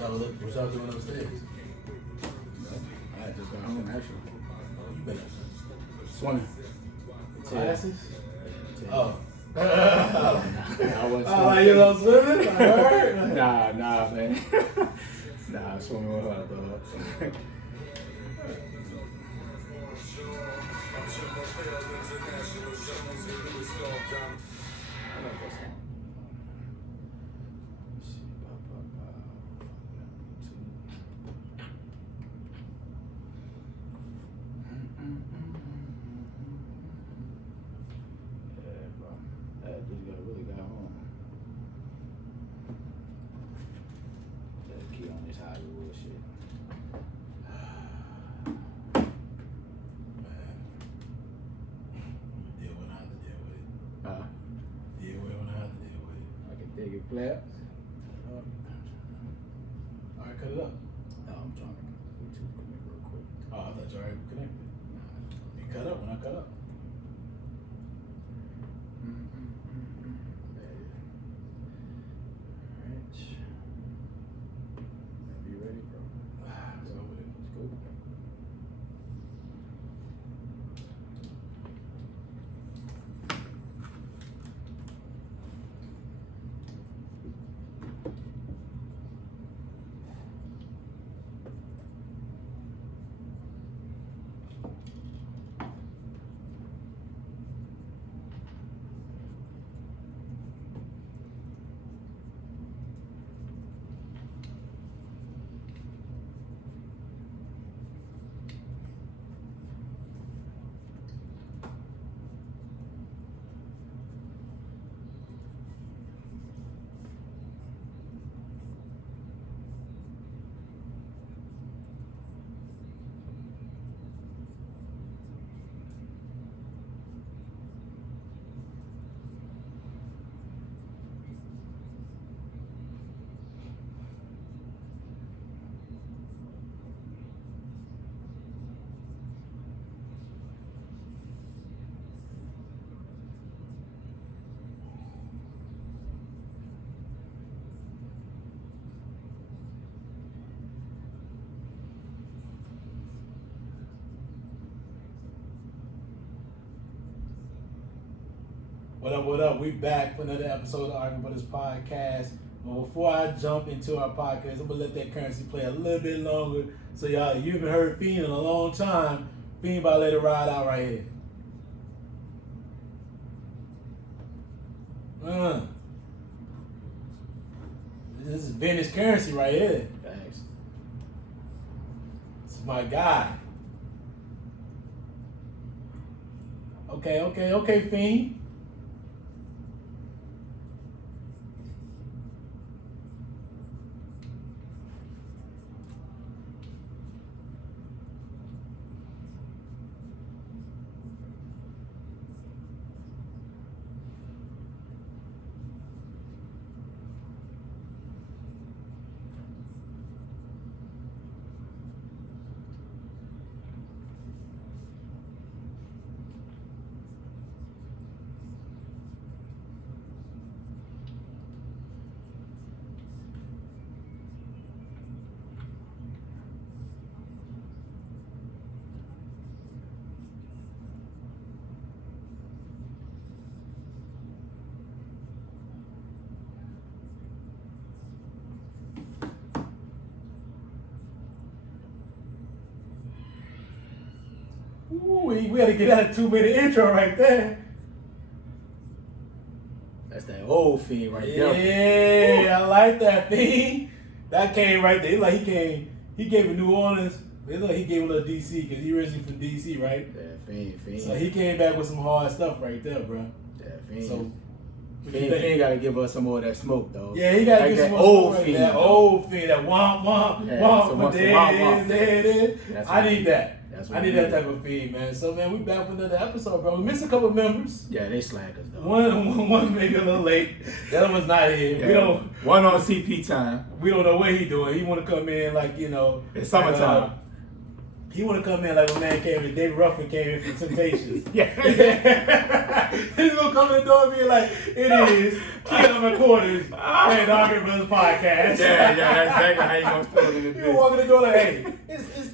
What y'all doing upstairs? I just got home actually. Oh, you been Swimming. classes? Oh. I wasn't like you know swimming? I heard. Nah, man. Nah, I'm swimming with her, dog. I like that song. Yeah, bro. That just really got home. That key on this Hollywood shit. Deal when I have to deal with it. Huh? Deal with it when I have to deal with it. I can dig it, player. All right, cut it up. No, I'm trying to Bluetooth connect real quick. Oh, I thought you already connected. Nah. You cut up when I cut up. Alright. You ready, bro? Let's go with it. Let's go. What up, what up? We back for another episode of Arguing About This podcast. But before I jump into our podcast, I'm going to let that currency play a little bit longer. So y'all, you haven't heard Fiend in a long time. Fiend about to let it ride out right here. This is vintage currency right here. Thanks. This is my guy. Okay, Fiend. Ooh, we had to get that 2-minute intro right there. That's that old Fiend right there. Yeah, I like that Fiend. That came right there. Like he gave a New Orleans. Like he gave a little DC because he originally from DC, right? Yeah, Fiend. So he came back with some hard stuff right there, bro. Yeah, Fiend. So Fiend got to give us some more of that smoke, though. yeah, he got to like get that some old more Fiend. that old Fiend, that womp, Yeah, womp. some But there womp. it is. That's I what need that. That's what I need we that type of Fiend, man. So man, we back with another episode, bro. We missed a couple members. Yeah, they slack us, though. One maybe a little late. The other one's not here. Yeah. One on CP time. We don't know what he doing. He want to come in like, you know. It's summertime. He want to come in like my man came in. Dave Ruffin came in from Temptations. Yeah. He's gonna come in the door and be like, "It is Keon McCorders and the Argument Brothers podcast." Yeah, that's exactly how you gonna start in the You business. walk in the door like, "Hey, it's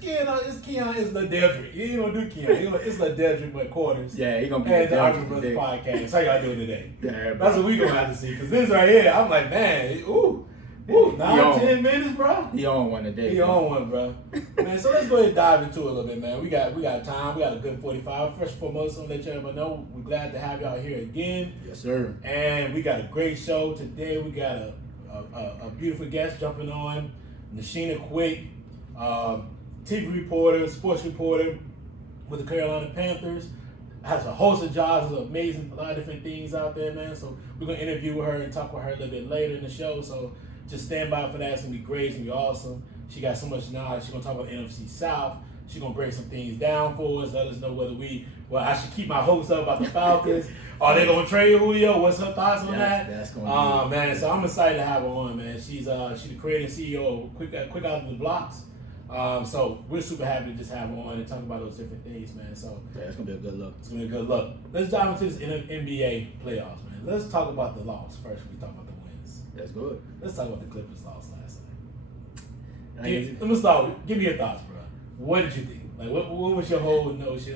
Keon, it's LaDedrick. You ain't gonna do Keon. It's LaDedrick McCorders." Yeah, he gonna be And the the Argument today. Brothers podcast. How y'all doing today? Yeah, That's bro. what we gonna have to see. Cause this right here, I'm like, man, ooh, 9-10 minutes, bro. He on one today. He on one, bro. Man, so let's go ahead and dive into it a little bit, man. We got time. We got a good 45. First and foremost, I'm gonna let y'all know we're glad to have y'all here again. Yes, sir. And we got a great show today. We got a beautiful guest jumping on, Nashina Quick, TV reporter, sports reporter with the Carolina Panthers. Has a host of jobs, is amazing, a lot of different things out there, man. So we're gonna interview her and talk with her a little bit later in the show. So just stand by for that. It's gonna be great. It's gonna be awesome. She got so much knowledge. She's gonna talk about the NFC South. She's gonna break some things down for us. Let us know whether I should keep my hopes up about the Falcons. Are they gonna trade Julio? What's her thoughts on that? That's gonna be man. So I'm excited to have her on, man. She's the creator and CEO of Quick Out of the Blocks. So we're super happy to just have her on and talk about those different things, man. So yeah, it's gonna be a good look. it's gonna be a good look. Let's dive into this NBA playoffs, man. Let's talk about the loss first. We talk about the wins. That's good. Let's talk about the Clippers loss last night. I Let me start. Give me your thoughts, bro. What did you think? Like, what was your whole notion?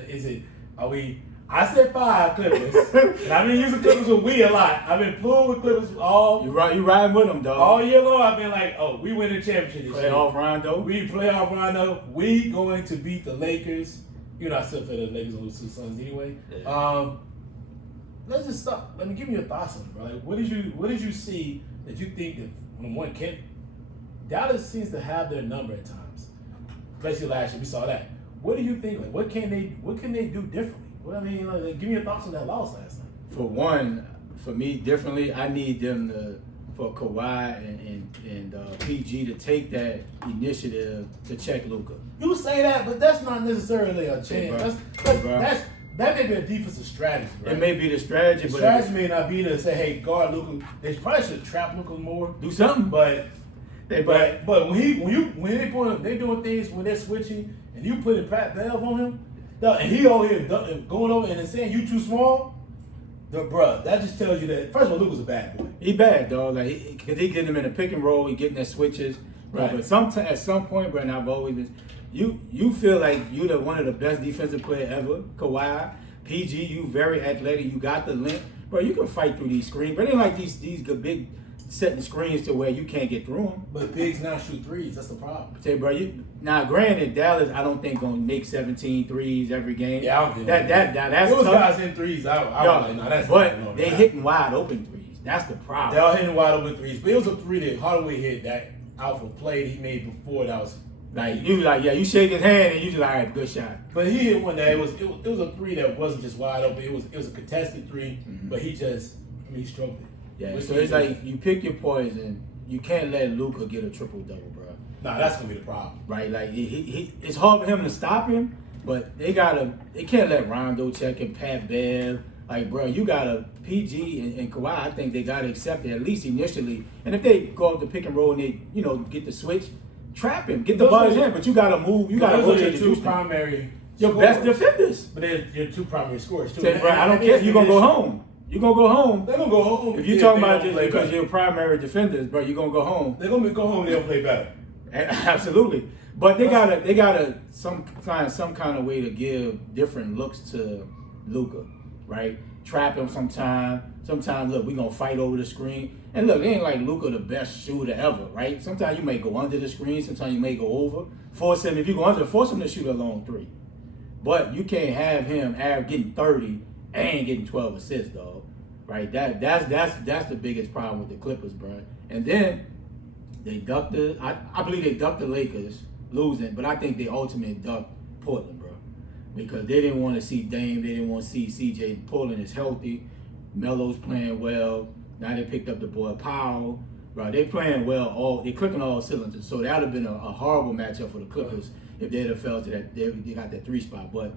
I said 5 Clippers, and I've been using Clippers with we a lot. I've been fluent with Clippers You riding with them, dog. all year long. I've been like, oh, we win the championship this year. Playoff Rondo. We playoff Rondo. We going to beat the Lakers. I still feel the Lakers will lose to the Suns anyway. Yeah. Let's just stop. Let me give me your thoughts on it, bro. Like, what did you see that you think that one can Dallas seems to have their number at times. Especially last year, we saw that. What do you think? Like, what can they do differently? Well, I mean, like, give me your thoughts on that loss last night. For one, for me, differently, I need them for Kawhi and PG to take that initiative to check Luka. You say that, but that's not necessarily a chance. That may be a defensive strategy, right? It may be the strategy, The but strategy may not be to say, "Hey, guard Luka." They probably should trap Luka more. do something. But when they doing things when they're switching and you putting Pat Bev on him, and he over here going over and then saying you too small, bruh, that just tells you that first of all, Luka's a bad boy. He bad, dog. Like because he getting him in a pick and roll, he getting their switches. Right. But at some point, bro, and I've always been, you feel like you're one of the best defensive players ever. Kawhi, PG, you very athletic. You got the length, bro. You can fight through these screens, but they like these good big setting screens to where you can't get through them. But bigs now shoot threes. That's the problem. Say, bro, now granted, Dallas, I don't think gonna make 17 threes every game. Yeah, I don't think that's those tough. guys in threes. I was like, no, that's but not they hitting wide open threes. That's the problem. They're all hitting wide open threes. But it was a three that Hardaway hit that alpha play that he made before that was Like you you shake his hand and you just like, all right, good shot. But he hit one that it was a three that wasn't just wide open. It was a contested three, but he stroked it. Yeah, so it's like you pick your poison. You can't let Luka get a triple double, bro. Nah, that's gonna be the problem. Right, like he it's hard for him to stop him, but they can't let Rondo check and Pat Bev. Like, bro, you gotta PG and Kawhi. I think they gotta accept it at least initially. And if they go up the pick and roll and they get the switch, trap him, get the buzz in. But you gotta move. You gotta those rotate are the your two juice. primary. Your scorers. best defenders. But they're your two primary scorers too. Say, bro, I don't care if you're gonna go home. You're gonna go home. They're gonna go home. If you're talking about just because you're primary defenders, bro, you're gonna go home. They're gonna go home. They'll play better. Absolutely, but they gotta find some kind of way to give different looks to Luka, right? Trap him sometime. Sometimes look, we gonna fight over the screen. And look, it ain't like Luka the best shooter ever, right? Sometimes you may go under the screen. Sometimes you may go over. Force him if you go under. Force him to shoot a long three. But you can't have him getting 30 and getting 12 assists, dog. Right? That's the biggest problem with the Clippers, bro. And then they ducked I believe they ducked the Lakers losing, but I think they ultimately ducked Portland, bro. Because they didn't want to see Dame, they didn't want to see CJ. Portland is healthy. Melo's playing well. Now they picked up the boy Powell. Bro, they playing well. They clicking all cylinders. So that would have been a horrible matchup for the Clippers if they'd have fell to that. They got that 3 spot, but.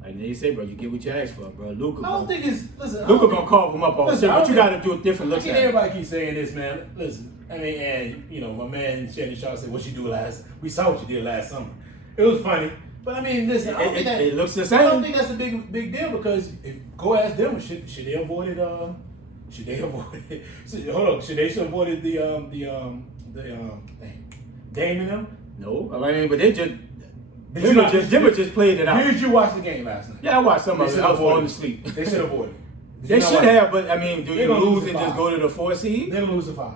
Like they say, bro, you get what you ask for, bro. Luka gonna carve him up all shit, but you gotta do a different look at it. Everybody keeps saying this, man. Listen, I mean, and my man Shannon Shaw said, "What you do we saw what you did last summer. It was funny, But I mean, listen, It looks the I same. don't think that's a big deal because if go ask them, should they avoid it? Should they avoid it? Hold on, should they avoided the Dame and them? No, I mean, but they just. Denver just played it out. Did you watch the game last night? Yeah, I watched some of it. I was falling asleep. They should avoid it. They should have, but I mean, do you lose and to just go to the 4 seed? They're gonna lose to 5.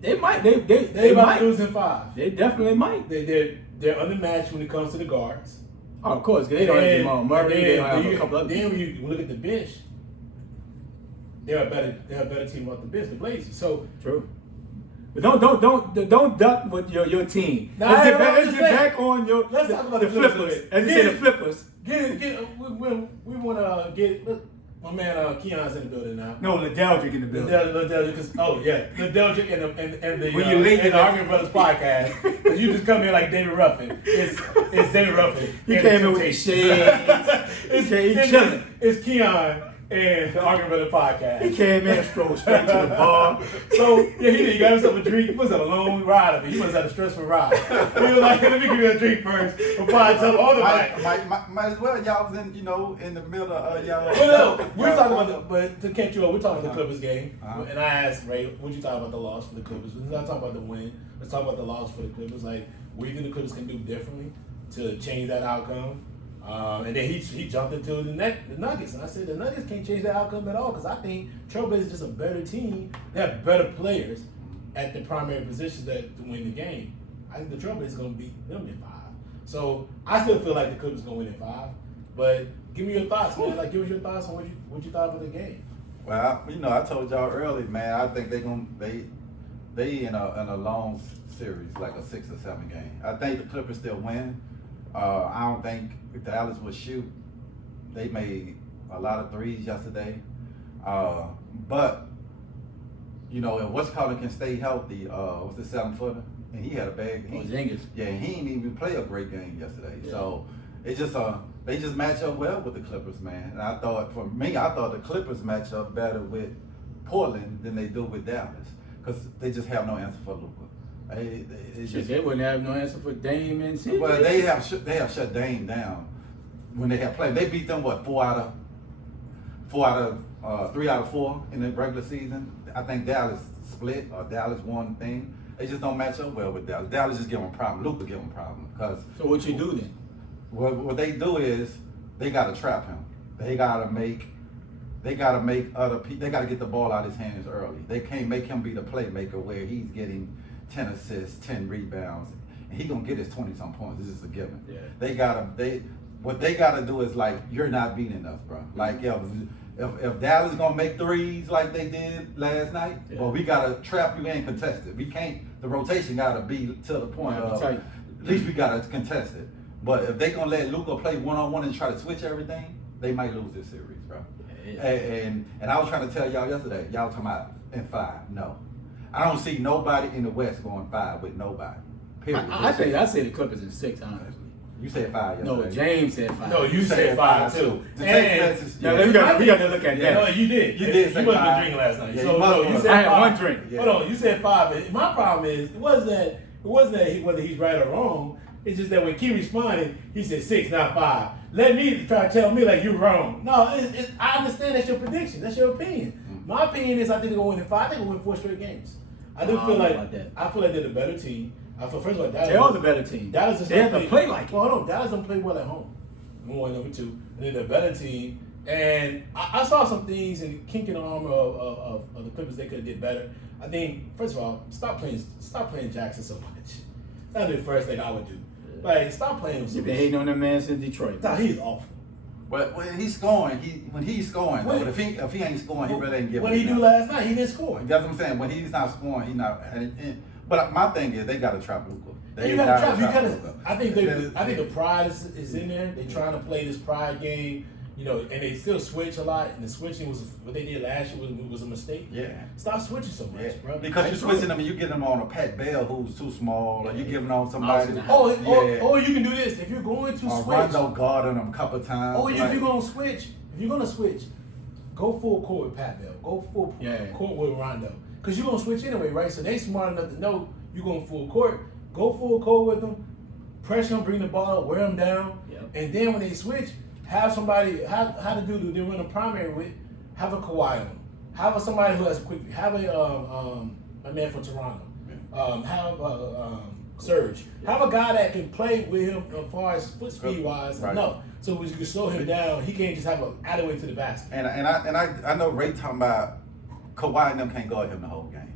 They might. They might might lose in 5. They definitely might. They're undermatched when it comes to the guards. Oh, of course, they don't have Jamal Murray. They don't have a couple other. Then when you look at the bench, they're a better team off the bench, the Blazers. So true. But don't duck with your team. Nah, Let's let's get back on let's talk about the the flippers. As you say, the flippers. We want to get my man Keon's in the building now. No, Ladeldrick in the building. Ladeldrick, because Ladeldrick and the when you late and the Argument Brothers podcast, because you just come in like David Ruffin. It's David Ruffin. He came in with the shades. He's chilling. It's Keon and the Argument Brothers podcast. He came in and strolled straight to the bar. So yeah, he got himself a drink. He must have a long ride of it. He must have had a stressful ride. He was like, let me give you a drink first before I jump on the bike. Might as well. Y'all was in the middle of y'all. Well, no, we're talking about but to catch you up, we're talking about the Clippers game. And I asked Ray, what you talk about the loss for the Clippers? Let's not talk about the win. Let's talk about the loss for the Clippers. Like, what do you think the Clippers can do differently to change that outcome? And then he jumped into the Nuggets, and I said the Nuggets can't change that outcome at all because I think Trailblazers is just a better team. They have better players at the primary positions to win the game. I think the Trailblazers going to beat them in 5. So I still feel like the Clippers going to win in 5. But give me your thoughts, man. Like, give us your thoughts on what you thought about the game. Well, I told y'all early, man. I think they in a long series, like a 6 or 7 game. I think the Clippers still win. I don't think if Dallas would shoot. They made a lot of threes yesterday. But, if what's called can stay healthy, what's the 7-footer? And he had a bad game. Yeah, he didn't even play a great game yesterday. Yeah. So it just they just match up well with the Clippers, man. And I thought the Clippers match up better with Portland than they do with Dallas because they just have no answer for Luka. They wouldn't have no answer for Dame and CJ. Well, they have shut Dame down when they have played. They beat them 3 out of 4 in the regular season. I think Dallas split or Dallas won the thing. They just don't match up well with Dallas. Dallas just give them a problem. Luka give them a problem because. So what you do then? What they do is they got to trap him. They got to make other people. They got to get the ball out of his hands early. They can't make him be the playmaker where he's getting 10 assists, 10 rebounds, and he gonna get his 20-some points. This is a given. Yeah. What they gotta do is like, you're not beating us, bro. Like if Dallas gonna make threes like they did last night, well, we gotta trap you and contest it. We can't. The rotation gotta be to the point of at least we gotta contest it. But if they gonna let Luka play one-on-one and try to switch everything, they might lose this series, bro. Yeah. And I was trying to tell y'all yesterday. Y'all talking about in 5? No. I don't see nobody in the West going 5 with nobody. Period. I say the Clippers in 6, honestly. You said 5 yesterday. No, James said 5. No, you said 5 too. The text message. We got to look at that. No, you did. You did. You wasn't drinking last night. Yeah, So no, you said 5. I had 1 drink. Yeah. Hold on, you said 5. My problem is it wasn't that whether he's right or wrong. It's just that when Key responded, he said 6, not 5. Let me try to tell me like you're wrong. No, I understand that's your prediction. That's your opinion. Mm-hmm. My opinion is I think they're going to win in 5. I think they're going to win 4 straight games. I feel like they're the better team. First of all, Dallas. They are the better team. Dallas they have to play like it. Well, hold on. Dallas don't play well at home. Number 1, number 2. And they're the better team. And I saw some things in kink in the armor of the Clippers they could have did better. I think, first of all, stop playing Jackson so much. That'd be the first thing I would do. Like, stop playing him so much. You've been hating on that man since Detroit. Nah, he's awful. But when he's scoring, but if he ain't scoring, he really ain't giving. What did he do last night? He didn't score. That's what I'm saying. When he's not scoring, he's not. But my thing is, they got to trap Luka. You got to trap. I think the pride is in there. They're trying to play this pride game. And they still switch a lot, and the switching was what they did last year was a mistake. Yeah. Stop switching so much, bro. Because you're switching them and you get them on a Pat Bell who's too small, or you giving on somebody. Or you can do this. If you're going to switch. Rondo guarding them a couple of times. Or if you're going to switch, go full court with Pat Bell. Go full court with Rondo. Because you're going to switch anyway, right? So they smart enough to know you're going full court. Go full court with them. Pressure him, bring the ball up, wear him down. Yeah. And then when they switch, have somebody, how the dude who they run a primary with, have a Kawhi on. Have somebody who has a quick, have a man from Toronto. Have Serge. Have a guy that can play with him as far as foot speed wise enough. So when you can slow him down, he can't just have an alleyway to the basket. And I know Ray talking about Kawhi and them can't guard him the whole game.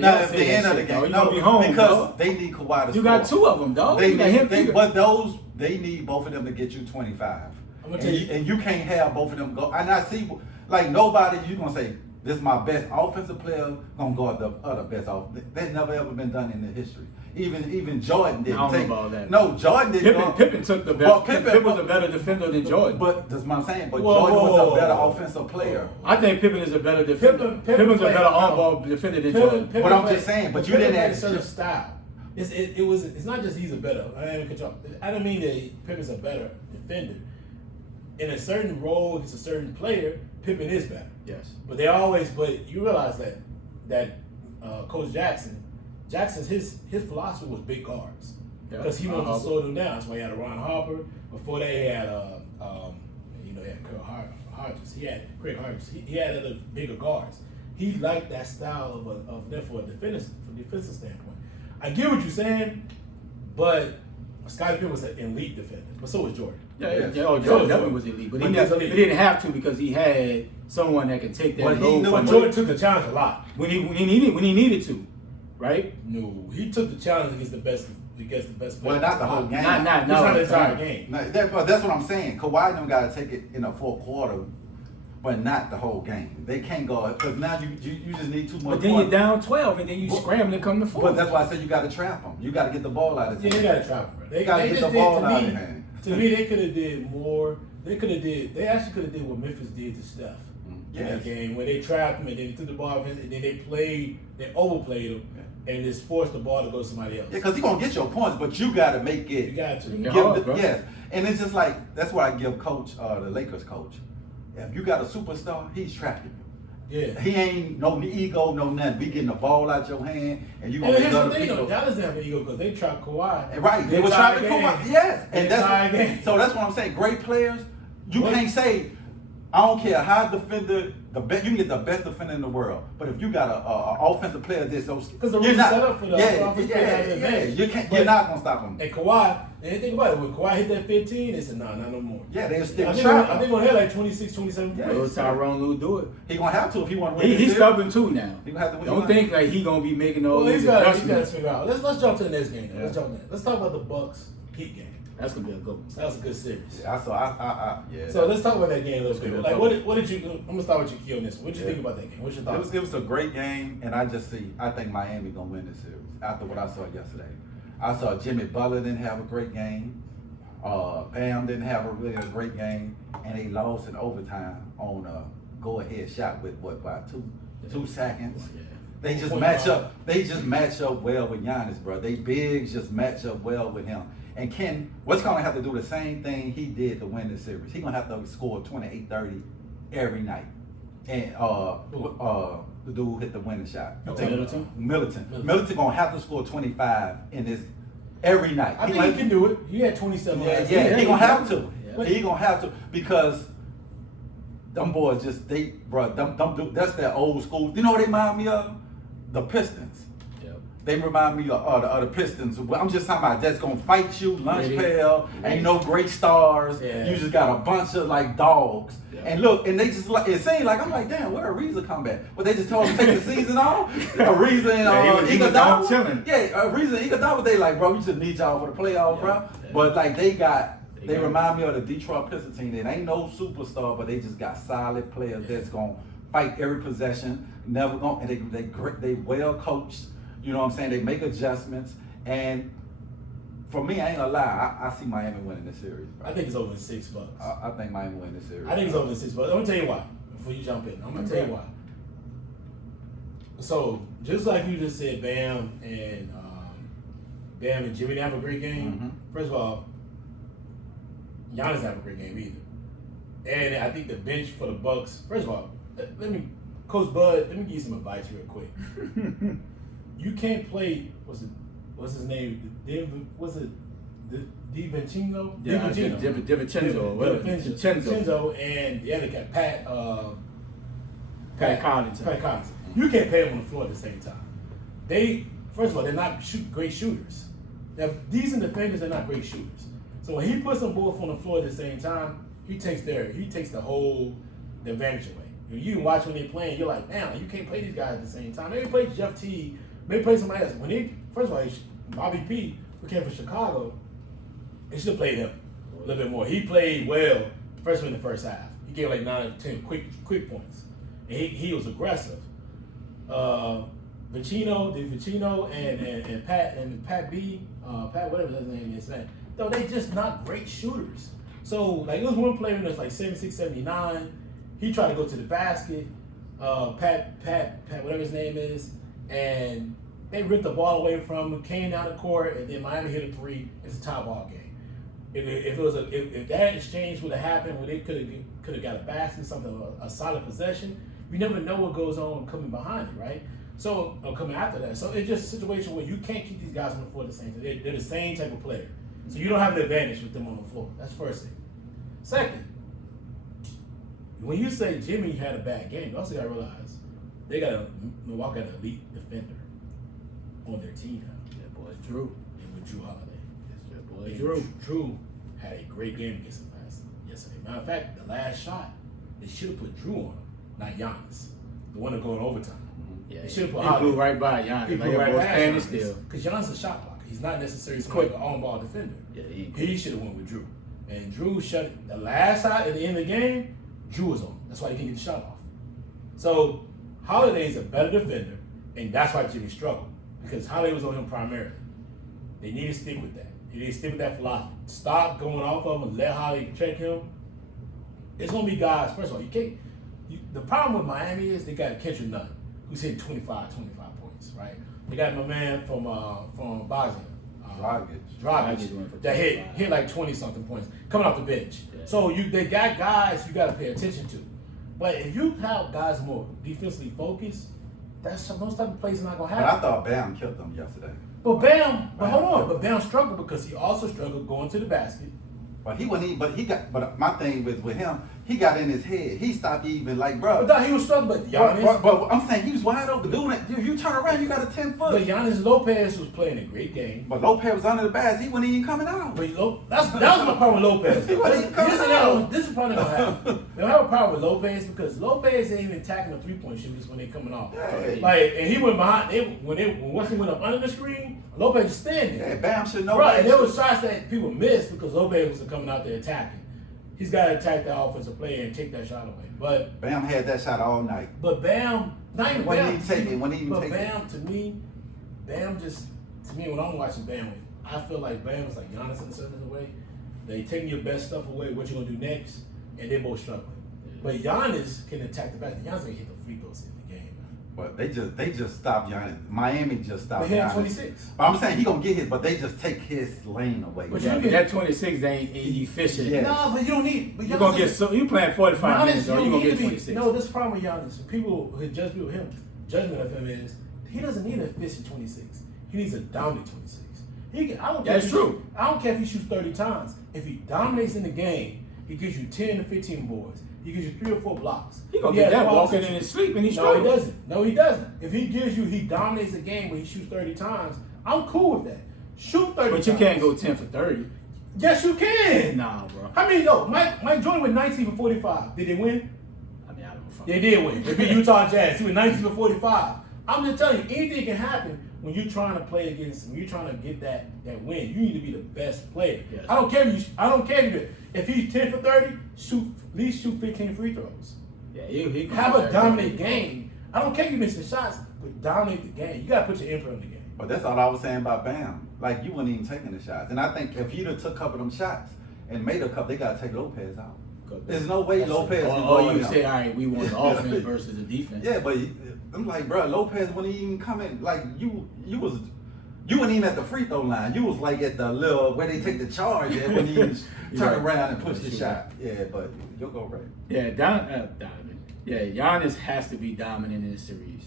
Now at the end of the game, no, be home, because dog. they need Kawhi to score. You got two of them, dog. They need both of them to get you 25. I'm gonna tell you, and you can't have both of them go. And I see, like nobody, you gonna say this is my best offensive player gonna guard the other best offensive. That's never ever been done in the history. Even Jordan didn't. I don't know about that. No, Jordan didn't. Pippen took the best. Pippen was a better defender than Jordan. But that's what I'm saying. But Jordan was a better offensive player. I think Pippen is a better defender. Pippen's a better on-ball defender than Jordan. But I'm just saying. But you didn't have a certain style. It's not just he's a better. I don't mean that Pippen's a better defender. In a certain role against a certain player, Pippen is better. Yes. But you realize that Coach Jackson's his philosophy was big guards because he wanted to slow them down. That's why he had a Ron Harper. Before that, he had he had Craig Hodges. He had other bigger guards. He liked that style of them from a defensive standpoint. I get what you're saying, but Scottie Pippen was an elite defender, but so was Jordan. Jordan definitely was elite, but he didn't have to because he had someone that could take that load. But Jordan took the challenge a lot when he needed to, right? No, he took the challenge against the best player. Well, not the whole game. Not the entire game. But that's what I'm saying. Kawhi them got to take it in a fourth quarter, but not the whole game. They can't go because now you just need too much. But then you're down 12, and then you scramble and come to 4. But that's why I said you got to trap them. You got to get the ball out of his hand. Yeah, they got to trap them, bro. They got to get the ball out of his hand. To me, they could have did more. They actually could have did what Memphis did to Steph in that game, where they trapped him and then they took the ball and then they overplayed him and just forced the ball to go to somebody else. Yeah, because he's gonna get your points, but you got to make it. You got to. Yes, and it's just like that's why I give Coach the Lakers coach. If you got a superstar, he's trapping you. Yeah. He ain't no ego, no nothing. We getting the ball out your hand, and you gonna get other people. Dallas didn't have an ego because they trapped Kawhi. Right, they were trapping Kawhi. Yes, and that's so that's what I'm saying. Great players, you can't say. I don't care how defender you can get the best defender in the world, but if you got a offensive player that's because the reason set up for the offensive player, you can't. You're not gonna stop him. And Kawhi. And think about it, when Kawhi hit that 15, they said, nah, not no more. Yeah, they'll still trap. I think we'll hit like 26, 27 points. Tyrone will do it. He gonna have to if he want to win. He's stubborn too now. He gonna have to win. Don't think like he gonna be making all these adjustments. He's got to figure out. Let's jump to the next game. Let's jump in. Let's talk about the Bucks Heat game. That's gonna be a good one. That was a good series. Yeah, So let's talk about that game a little bit. Like, what did you? I'm gonna start with you, Key, on this. What did you think about that game? What's your thoughts? It was a great game, and I think Miami gonna win this series after what I saw yesterday. I saw Jimmy Butler didn't have a great game. Bam didn't have a really great game, and they lost in overtime on a go-ahead shot with about 2 seconds. Yeah. They just match up. They just match up well with Giannis, bro. They bigs just match up well with him. And what's gonna have to do the same thing he did to win this series. He's gonna have to score 28-30 every night. And the dude who hit the winning shot. Middleton gonna have to score 25 in this. Every night. I think he can do it. He had 27 last year. He gonna have to. Yeah. He gonna have to because them boys just that's their old school. You know what they remind me of? The Pistons. Yep. They remind me of the Pistons. I'm just talking about that's gonna fight you, lunch pail, ain't no great stars. Yeah. You just got a bunch of like dogs. Yeah. And look, and they just like it seemed like I'm like, damn, where Ariza come back? But they just told him to take the season off. Ariza and Iguodala. Ariza and Iguodala, they like, bro, we just need y'all for the playoffs, bro. Yeah. But like they remind me of the Detroit Pistons team. They ain't no superstar, but they just got solid players that's gonna fight every possession. Never gonna, and they well coached. You know what I'm saying? They make adjustments, and for me, I ain't gonna lie. I see Miami winning this series. Bro. I think it's over in $6. I think Miami winning this series. I think it's over in $6. I'm gonna tell you why. Before you jump in, I'm gonna tell you why. So just like you just said, Bam and Jimmy didn't have a great game. Mm-hmm. First of all, Giannis didn't have a great game either. And I think the bench for the Bucks. First of all, Coach Bud, let me give you some advice real quick. You can't play. What's his name? DiVincenzo, DiVincenzo, and the other guy, Pat Collins. Pat Collins. You can't pay them on the floor at the same time. First of all, they're not great shooters. They're decent defenders, they're not great shooters. So when he puts them both on the floor at the same time, he takes the advantage away. You watch when they're playing, you're like, man, you can't play these guys at the same time. Maybe play Jeff Teague, maybe play somebody else. First of all, Bobby P, who came from Chicago, they should have played him a little bit more. He played well, especially in the first half. He gave like 9 or 10 quick points. And he was aggressive. DiVincenzo and Pat B, Pat whatever his name is, man. Though they just not great shooters. So like, there was one player that's like 76, 79. He tried to go to the basket. Pat whatever his name is, and they ripped the ball away from him, came down the court, and then Miami hit a 3. It's a tie ball game. If that exchange would have happened, where they could have got a basket, something, a solid possession, you never know what goes on coming behind it, right? So, or coming after that. So it's just a situation where you can't keep these guys on the floor the same time. They're the same type of player. So you don't have an advantage with them on the floor. That's first thing. Second, when you say Jimmy had a bad game, you also got to realize Milwaukee got an elite defender on their team now. That boy Drew. And with Drew Holiday. That boy And Drew. Drew had a great game against him yesterday. Matter of fact, the last shot, they should have put Drew on him, not Giannis. The one that go in overtime. Yeah, they should have put he blew right by Giannis. He blew right past standing Giannis. still. Because Giannis is a shot blocker. He's not necessarily an on-ball defender. Yeah, he should have went with Drew. And Drew shut it. The last shot at the end of the game, Drew was on. That's why he couldn't get the shot off. So Holiday's a better defender, and that's why Jimmy struggled. Because Holiday was on him primarily. They need to stick with that. They need to stick with that philosophy. Stop going off of him and let Holiday check him. It's going to be guys, first of all, the problem with Miami is they got Kendrick Nunn, who's hitting 25 points, right? They got my man from Bosnia. Dragic, that hit like 20-something points coming off the bench. Yeah. So they got guys you got to pay attention to. But if you have guys more defensively focused, those type of plays are not gonna happen. But I thought Bam killed them yesterday. But Bam struggled because he also struggled going to the basket. But But my thing with him, he got in his head. He stopped even like, bro. But he was struggling. But Giannis. But I'm saying he was wide open doing it. If you turn around, you got a 10-foot. But Giannis Lopez was playing a great game. But Lopez was under the basket. He wasn't even coming out. But that was my problem with Lopez. He wasn't even coming out. This is probably gonna happen. They don't have a problem with Lopez because Lopez ain't even attacking the 3-point shooters when they coming off. Hey. And he went behind. Once he went up under the screen, Lopez just standing. Yeah, Bam should know. Right, and there was shots that people missed because Lopez was coming out there attacking. He's got to attack the offensive player and take that shot away. But Bam had that shot all night. But Bam, not even Bam. But Bam, to me, when I'm watching Bam, I feel like Bam is like Giannis in a certain way. They taking your best stuff away, what you gonna do next, and they're both struggling. But Giannis can attack the basket. Giannis can hit the free throws in the game. But they just stopped Giannis. Miami just stopped Giannis. They had Giannis. 26. But I'm saying he gonna get his, but they just take his lane away. But that 26 ain't efficient. Yes. No, but you don't need. But you're gonna get you playing 45 minutes, or you gonna get 26. No, this problem with Giannis. People who judgment of him is he doesn't need an efficient 26. He needs a dominant 26. That's true. I don't care if he shoots 30 times. If he dominates in the game, he gives you 10 to 15 boards. He gives you 3 or 4 blocks. He gonna get that walking in his sleep and he's No, he doesn't. No, he doesn't. If he dominates the game when he shoots 30 times, I'm cool with that. Shoot 30 times. But you can't go 10 for 30. Yes, you can. Nah, bro. I mean, Mike Jordan went 19 for 45. Did they win? I mean, I don't know. They did win. They beat Utah Jazz. He went 19 for 45. I'm just telling you, anything can happen when you're trying to play against, when you're trying to get that win. You need to be the best player. Yes. I don't care if he's 10 for 30, at least shoot 15 free throws. Yeah, he have a dominant game. I don't care if you miss the shots, but dominate the game. You got to put your input in the game. But that's all I was saying about Bam. Like, you weren't even taking the shots. And I think if you'd have took a couple of them shots and made a couple, they got to take Lopez out. There's no way Lopez can go. Oh, you say, all right, we want the offense versus the defense. Yeah, but I'm like, bro, Lopez wouldn't even come in. Like, you weren't even at the free throw line. You was like at the little where they take the charge at when you turn around and push the shot. Yeah, but you'll go right. Yeah, Donovan. Yeah, Giannis has to be dominant in this series.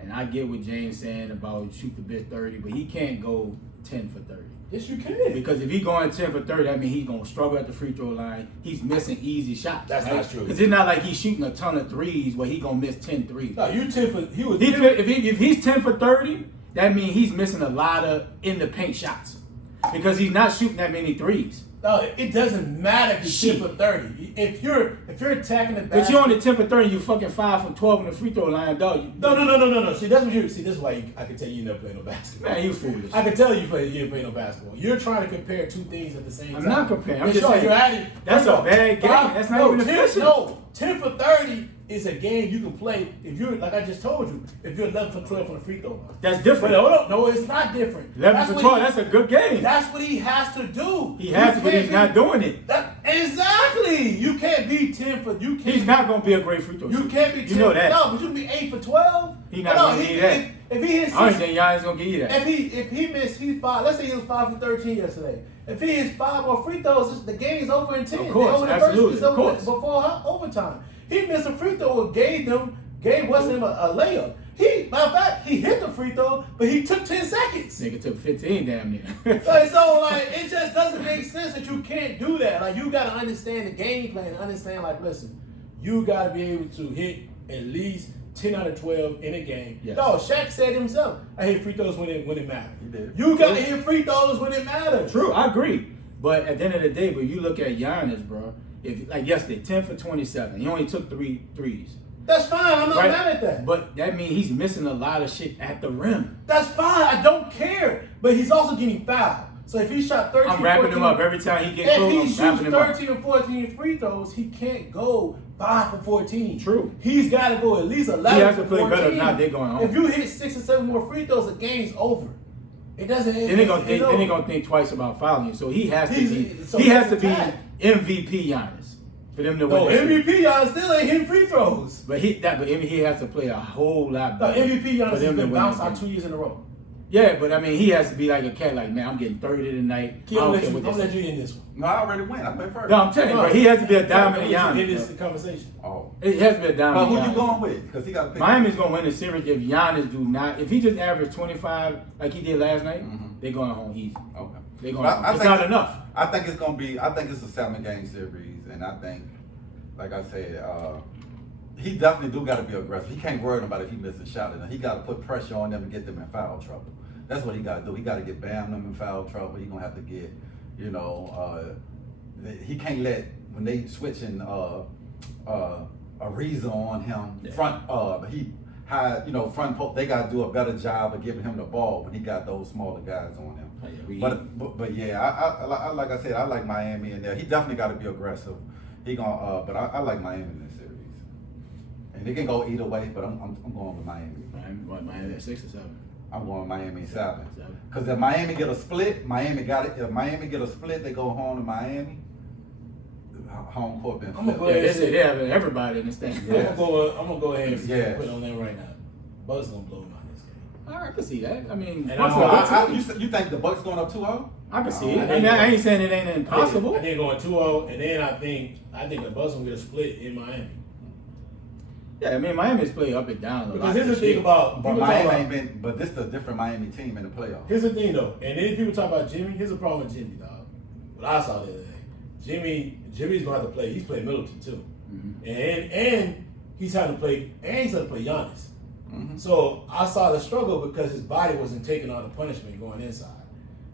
And I get what James saying about shoot the bit 30, but he can't go 10 for 30. Yes, you can. Because if he's going 10 for 30, that means he's going to struggle at the free throw line. He's missing easy shots. That's not true. Because it's not like he's shooting a ton of threes where he's going to miss 10 threes. No, you 10 for he was. If he's 10 for 30, that means he's missing a lot of in the paint shots. Because he's not shooting that many threes. No, it doesn't matter if you're 10 for 30. If you're attacking the basket. But you're only 10 for 30, you fucking 5 for 12 in the free throw line, dog. No. See, that's what you see. This is why I can tell you never play no basketball. Man, you foolish. I can tell you didn't play no basketball. You're trying to compare two things at the same time. I'm not comparing. I'm Yeah, just sure, saying. you're adding. That's a bad game. That's not even efficient. No, 10 for 30 is a game you can play if you're, like I just told you, if you're 11 for 12 on the free throw line. That's different. But hold up, no, it's not different. 11 for 12, that's a good game. That's what he has to do. He has to, but he's not doing it. Exactly. You can't be 10 for. You can't. He's not going to be a great free throw shooter. You can't be 10. You know that. No, but you can be 8 for 12. He's not going to give you that. If he hits, I don't think Giannis going to give you that. if he missed, he's 5. Let's say he was 5 for 13 yesterday. If he hits 5 more free throws, the game's over in 10. Of course, over the absolutely, first, of course. Before overtime, he missed a free throw. Gave Weston a layup. Matter of fact, he hit the free throw, but he took 10 seconds. Nigga took 15 damn near. It just doesn't make sense that you can't do that. Like, you got to understand the game plan. Understand, like, listen, you got to be able to hit at least 10 out of 12 in a game. Yes. No, Shaq said himself, I hit free throws when it matters. He did. You got to hit free throws when it matters. True, I agree. But at the end of the day, but you look at Giannis, bro, if like yesterday, 10 for 27. He only took 3 threes. That's fine. I'm not mad at that. But that means he's missing a lot of shit at the rim. That's fine. I don't care. But he's also getting fouled. So if he shot 13, I'm wrapping 14, him up every time he gets if close. he I'm shoots wrapping him up. 13 or 14 free throws, he can't go 5 for 14. True. He's got to go at least 11 He has to for play 14. better. If not, they're going home. If you hit 6 or 7 more free throws, the game's over. It doesn't. Then they're gonna think twice about fouling you. So he has to be attacked. MVP Giannis for them to No, win. MVP Giannis still ain't hitting free throws. But he has to play a whole lot No, better. MVP Giannis for has them to been win bounced this out game. 2 years in a row. Yeah, but I mean, he has to be like a cat. Like, man, I'm getting 30 tonight. I'm gonna let you in this one. No, I already went. I went first. No, I'm telling you, bro. He has to be a dominant Giannis. It Giannis. is the conversation. Oh. It has to be a But dominant who you Giannis. going with? Because he got to pick. Miami's gonna win the series if Giannis do not. If he just averaged 25 like he did last night, they're going home easy. Okay. They're going. But I It's think not enough. I think it's gonna be. I think it's a 7-game series, and I think, like I said, he definitely do got to be aggressive. He can't worry about if he misses a shot, and he got to put pressure on them and get them in foul trouble. That's what he got to do. He got to get Bam them in foul trouble. He gonna have to get, he can't let when they switching Ariza on him front. Front post. They got to do a better job of giving him the ball when he got those smaller guys on him. But yeah, I like I said, I like Miami in there. He definitely got to be aggressive. He gonna, but I like Miami in this series, and it can go either way. But I'm going with Miami. Miami at 6 or 7. I'm going Miami 7. Because if Miami get a split, If Miami get a split, they go home to Miami. Home court been flipped. They say they have everybody in the stands. I'm gonna go ahead and Yeah. put on them right now. Bucks gonna blow them out this game. All right, I can see that. I mean, And You think the Bucks going up 2-0? I can see I it. think- I ain't saying it ain't impossible. I think going 2-0, and then I think the Bucks gonna get a split in Miami. Yeah, I mean, Miami's play up and down a lot. Because here's the this thing year. about But people talk Miami about- ain't been. But this is a different Miami team in the playoffs. Here's the thing though, and then people talk about Jimmy. Here's the problem with Jimmy, dog. What I saw the other day, Jimmy's gonna have to play. He's playing Middleton too, and he's having to play. And he's having to play Giannis. So I saw the struggle because his body wasn't taking all the punishment going inside,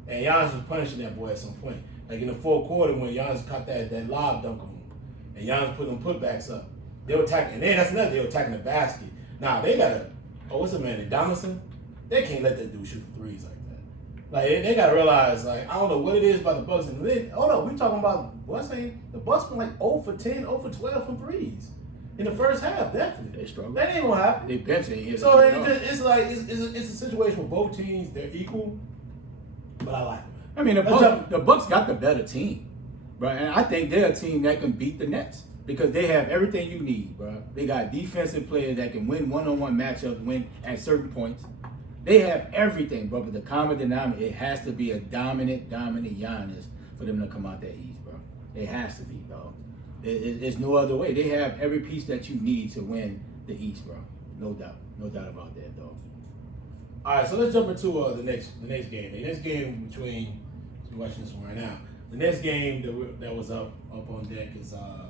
and Giannis was punishing that boy at some point. Like in the fourth quarter when Giannis caught that lob dunk on him, and Giannis put them putbacks up. They were attacking, and then that's another. They were attacking the basket. Now they got what's the man, Donaldson? They can't let that dude shoot the threes like that. Like they gotta realize, like, I don't know what it is about the Bucks. And then, we talking about what's saying the Bucks been like 0 for 10, 0 for 12 from threes in the first half. Definitely, They struggle. That ain't gonna happen. They bench ain't here. So it's a situation where both teams they're equal, but I like them. I mean, the Bucks got the better team, bro, and I think they're a team that can beat the Nets because they have everything you need, bro. They got defensive players that can win one-on-one matchups, win at certain points. They have everything, bro. But the common denominator, it has to be a dominant Giannis for them to come out that East, bro. It has to be, dog. There's no other way. They have every piece that you need to win the East, bro. No doubt about that, dog. All right, so let's jump into the next game. The next game between watching this one right now. The next game that was up on deck is I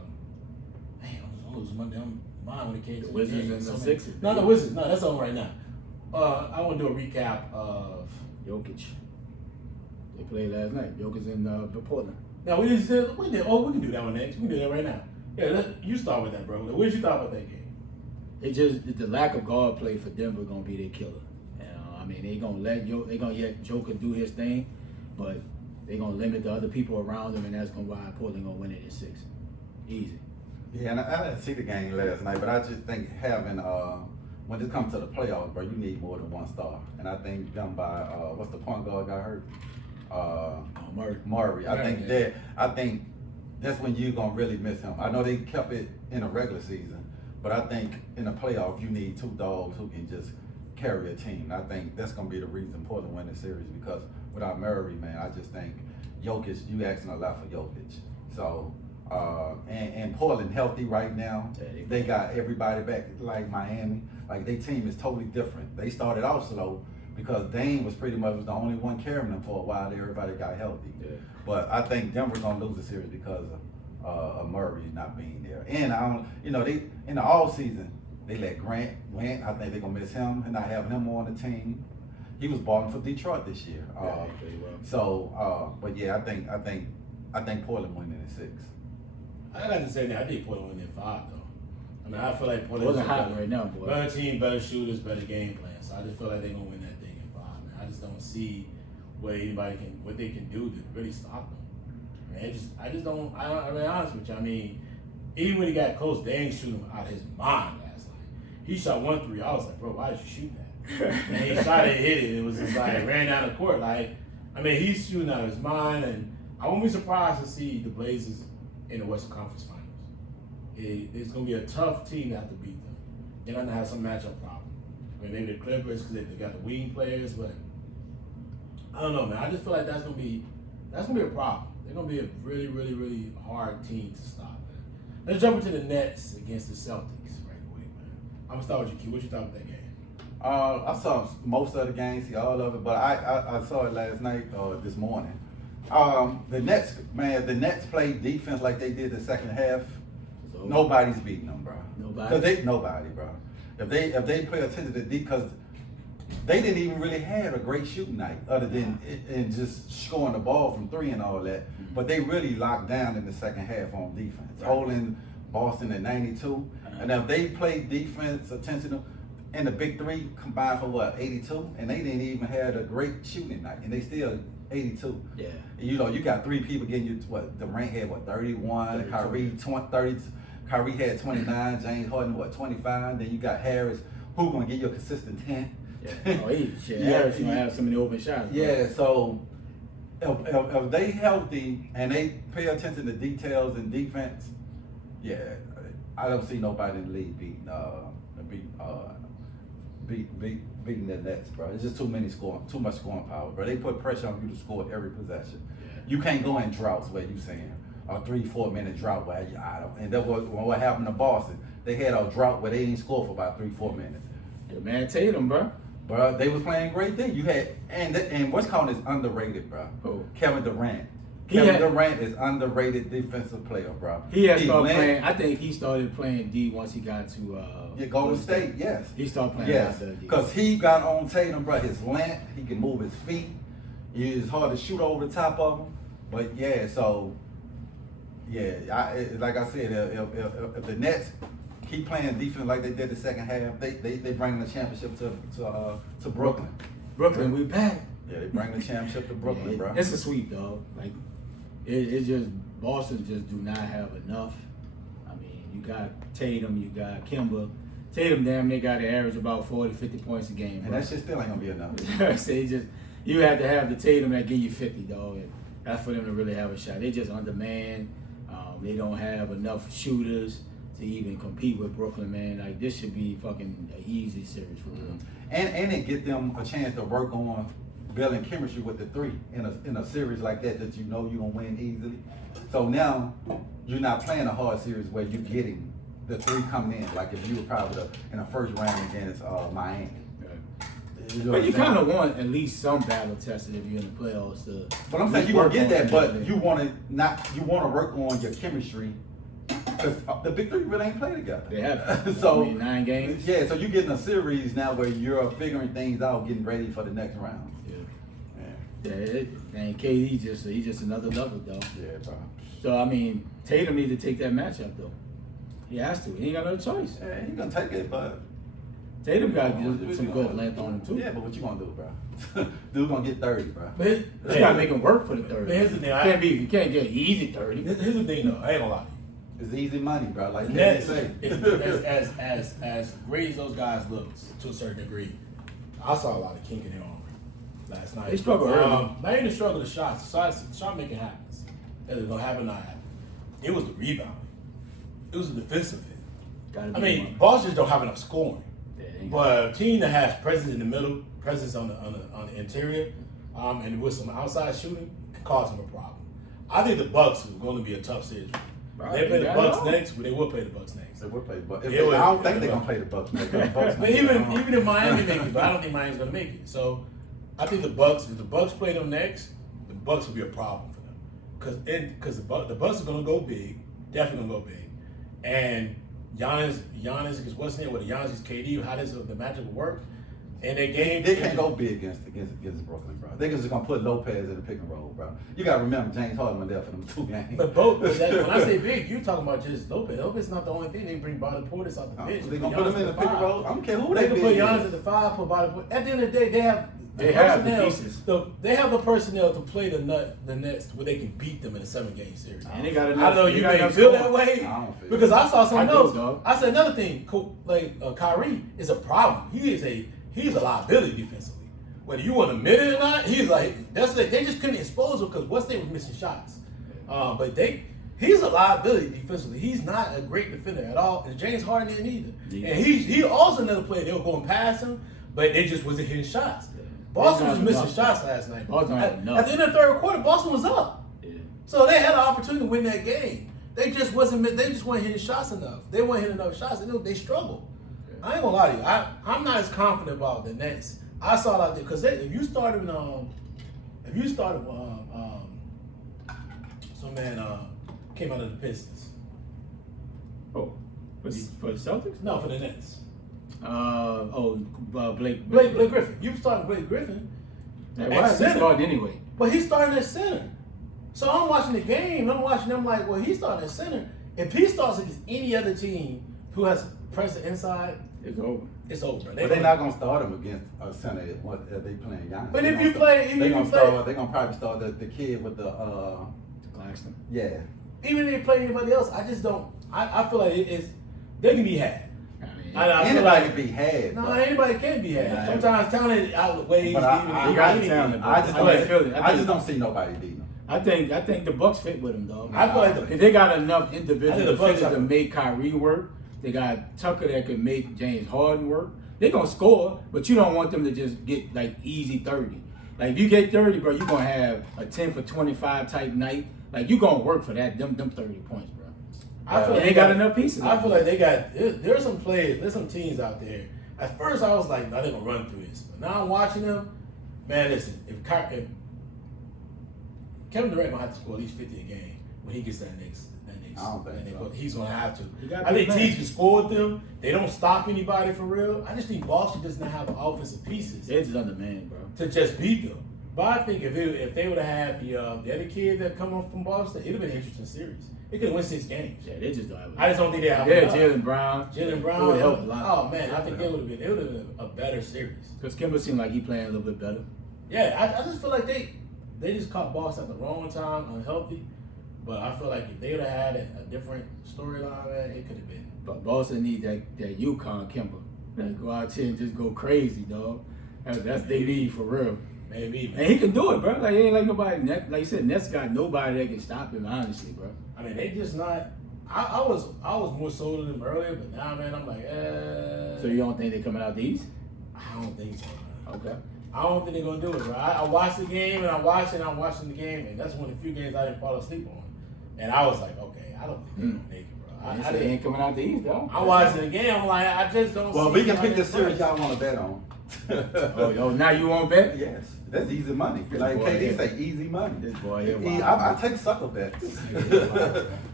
was Monday. I'm mine when it came to The Wizards and the Sixers. No, the Wizards. No, that's on right now. I want to do a recap of Jokic. They played last night. Jokic in Portland. No, we did. Oh, we can do that one next. We can do that right now. Yeah, you start with that, bro. What did you thought about that game? It just the lack of guard play for Denver gonna be their killer. I mean, they gonna let Joker do his thing, but they gonna limit the other people around him, and that's gonna why Portland gonna win it in 6. Easy. Yeah, and I didn't see the game last night, but I just think having when it comes to the playoffs, bro, you need more than one star, and I think done by what's the point guard got hurt? Murray. I think that's when you're gonna really miss him. I know they kept it in a regular season, but I think in the playoff you need 2 dogs who can just carry a team. I think that's gonna be the reason Portland win the series, because without Murray, man, I just think Jokic, you asking a lot for Jokic. So and Portland healthy right now. They got everybody back like Miami. Like their team is totally different. They started off slow because Dame was pretty much the only one carrying them for a while. Everybody got healthy. Yeah. But I think Denver's gonna lose the series because of Murray not being there. And they in the all season they let Grant win. I think they're gonna miss him and not having him on the team. He was balling for Detroit this year. But yeah, I think Portland winning in 6. I got to say that I think Portland winning in 5 though. I mean, I feel like Portland wasn't hot right now, boy. Better team, better shooters, better game plan. So I just feel like they're gonna win that thing in 5. Man. I just don't see what they can do to really stop them. I just don't. I mean, honest with you. I mean, even when he got close, they ain't shooting out of his mind last night. He shot 1 3. I was like, bro, why did you shoot that? And he shot it, hit it. It was just like ran down the court. Like, I mean, he's shooting out of his mind, and I won't be surprised to see the Blazers in the Western Conference Finals. It's going to be a tough team to have to beat them. They're going to have some matchup problems. I mean, maybe the Clippers because they got the wing players, but I don't know, man. I just feel like that's going to be a problem. They're going to be a really, really, really hard team to stop, man. Let's jump into the Nets against the Celtics right away, man. I'm going to start with you, Q. What you thought about that game? I saw most of the games, see all of it, but I saw it last night or this morning. The Nets played defense like they did the second half. So nobody's beating them, bro. Nobody, bro. If they pay attention to because they didn't even really have a great shooting night, other than and just scoring the ball from 3 and all that. Mm-hmm. But they really locked down in the second half on defense, holding Boston at 92. And if they played defense attention, and the big 3 combined for 82, and they didn't even have a great shooting night, and they still 82. Yeah. You got 3 people getting you Durant had 31, Kyrie 30, Kyrie had 29, James Harden 25, then you got Harris who gonna get you a consistent 10. Yeah. Harris gonna have so many open shots. Bro. Yeah, so if they healthy and they pay attention to details and defense, yeah, I don't see nobody in the league beating the Nets, bro. It's just too much scoring power, bro. They put pressure on you to score every possession. Yeah. You can't go in droughts where you saying a 3-4 minute drought where and that was what happened to Boston. They had a drought where they didn't score for about 3-4 minutes. Yeah, man, Tatum, bro. Bro, they was playing great thing. You had and what's called is underrated, bro. Oh. Kevin Durant. Durant is underrated defensive player, bro. He has started playing. I think he started playing D once he got to Golden State. Yes, he started playing. Yes, because he got on Tatum, bro. His length, he can move his feet. It's hard to shoot over the top of him, but yeah. So yeah, like I said, if the Nets keep playing defense like they did the second half, they bring the championship to Brooklyn. Brooklyn, we back. Yeah, they bring the championship to Brooklyn, bro. It's a sweep, dog. Like it's just Boston just do not have enough. I mean, you got Tatum, you got Kimba. Tatum, damn, they got to average about 40, 50 points a game. And that shit still ain't gonna be enough. So you have to have the Tatum that give you 50, dog. And that's for them to really have a shot. They just undermanned. They don't have enough shooters to even compete with Brooklyn, man. Like this should be fucking an easy series for real. And it get them a chance to work on building chemistry with the 3 in a series like that you know you're gonna win easily. So now you're not playing a hard series where you're getting the 3 coming in like if you were probably in the first round against Miami. But you kind of want at least some battle tested if you're in the playoffs. But I'm saying you gonna get that, but you want to work on your chemistry because the big three really ain't played together. They have. So 9 games. Yeah, so you're getting a series now where you're figuring things out, getting ready for the next round. Yeah, and KD he's just another level, though. Yeah, bro. So I mean, Tatum needs to take that matchup though. He has to. He ain't got no choice. Yeah, he's gonna take it, but Tatum got some good length on him too. Yeah, but what you gonna do, bro? Dude gonna get 30, bro. But You gotta make him work for the 30. here's the thing. You can't get easy 30. Here's the thing, though. I ain't gonna lie to you. It's easy money, bro. Like The they Nets, say. as great as those guys looked to a certain degree, I saw a lot of kink in their armor last night. They struggle early. Not even the struggle of shots. Shot making happens. Whether it's gonna happen or not happen. It was the rebounding. It was the defensive end. I mean, Boston just don't have enough scoring. But a team that has presence in the middle, presence on the interior, and with some outside shooting, can cause them a problem. I think the Bucks are going to be a tough series. They play the Bucks next, but they will play the Bucks next. They will play the Bucks. I don't think they're gonna play the Bucks. But even if Miami make it, but I don't think Miami's going to make it. So I think the Bucks, if the Bucks play them next, the Bucks will be a problem for them because the Bucks are going to go big, definitely going to go big, and Giannis is what's his name? With Giannis is KD. How does the matchup work? And they can't go big against Brooklyn, bro. They're just gonna put Lopez in the pick and roll, bro. You gotta remember James Harden was there for them 2 games. But when I say big, you're talking about just Lopez. Lopez is not the only thing. They bring Bobby Portis out the bench. They're gonna put him in the pick and roll. I don't care who they they can put Giannis at the 5, put Bobby Portis. At the end of the day, they have the pieces. They have the personnel to play the Nets where they can beat them in a 7-game series. And they got enough. I don't know you may feel that way I don't feel because I saw something else. Dog. I said another thing. Kyrie is a problem. He's a liability defensively. Whether you want to admit it or not, he's like they just couldn't expose him because what's they was missing shots. But he's a liability defensively. He's not a great defender at all, and James Harden didn't either. Yeah. And he also another player. They were going past him, but they just wasn't hitting shots. Boston was missing shots last night. At the end of the third quarter, Boston was up. Yeah. So they had an opportunity to win that game. They just weren't hitting shots enough. They weren't hitting enough shots. They struggled. I ain't gonna lie to you. I'm not as confident about the Nets. I saw it out there because some man came out of the Pistons. Oh, for the Celtics? No, for the Nets. Blake Griffin. You started Blake Griffin. Why is he starting anyway? But he's starting at center. So I'm watching the game. I'm watching them like, well, he's starting at center. If he starts against any other team who has pressure inside, it's over. It's over. But they're not gonna start him against a center. What they playing Giannis? But they're gonna probably start the kid with the Claxton. Yeah. Even if they play anybody else, I just don't. I feel like they can be had. Anybody can be had. No, anybody can be had. Sometimes talent outweighs. But I just don't see nobody beating them. I think the Bucks fit with him, dog. I feel like if they got enough individual defenders to have make Kyrie work, they got Tucker that can make James Harden work. They're gonna score, but you don't want them to just get like easy 30. Like if you get 30, bro, you're gonna have a 10 for 25 type night. Like you gonna work for that them 30 points, bro. I feel like they got enough pieces. I feel like they got. There's some players. There's some teams out there. At first, I was like, "No, they're gonna run through this." But now I'm watching them. Man, listen. If Kevin Durant gonna have to score at least 50 a game when he gets that next. I don't think so. He's gonna have to. I think teams can score with them. They don't stop anybody for real. I just think Boston does not have the offensive pieces. They're just undermanned, bro. To just beat them. But I think if they would have had the other kid that come up from Boston, it'd have been an interesting series. It could have won 6 games. Yeah, they just don't have it. I just don't think they have. Yeah, Jalen Brown. Jalen Brown would help a lot. Oh man, I think it would have been a better series. Because Kimber seemed like he playing a little bit better. Yeah, I just feel like they just caught Boston at the wrong time, unhealthy. But I feel like if they would have had a different storyline, man, it could have been. But Boston need that UConn Kimber. That go out here and just go crazy, dog. That's they need for real. Maybe, man. And he can do it, bro. Like he ain't like nobody. Like you said, Nets got nobody that can stop him. Honestly, bro. I mean, they just not. I was more sold on them earlier, but now, man, I'm like, So you don't think they coming out the East? I don't think so, man. Okay. I don't think they're gonna do it, bro. I watched the game and I'm watching the game, and that's one of the few games I didn't fall asleep on. And I was like, okay, I don't think they're gonna make it, bro. They ain't coming out the East, though. I watched the game. I'm like, I just don't. Well, we can pick the series y'all want to bet on. Oh, now you won't bet? Yes, that's easy money. This Like boy KD here. say, easy money. This boy here, wow. I take sucker bets.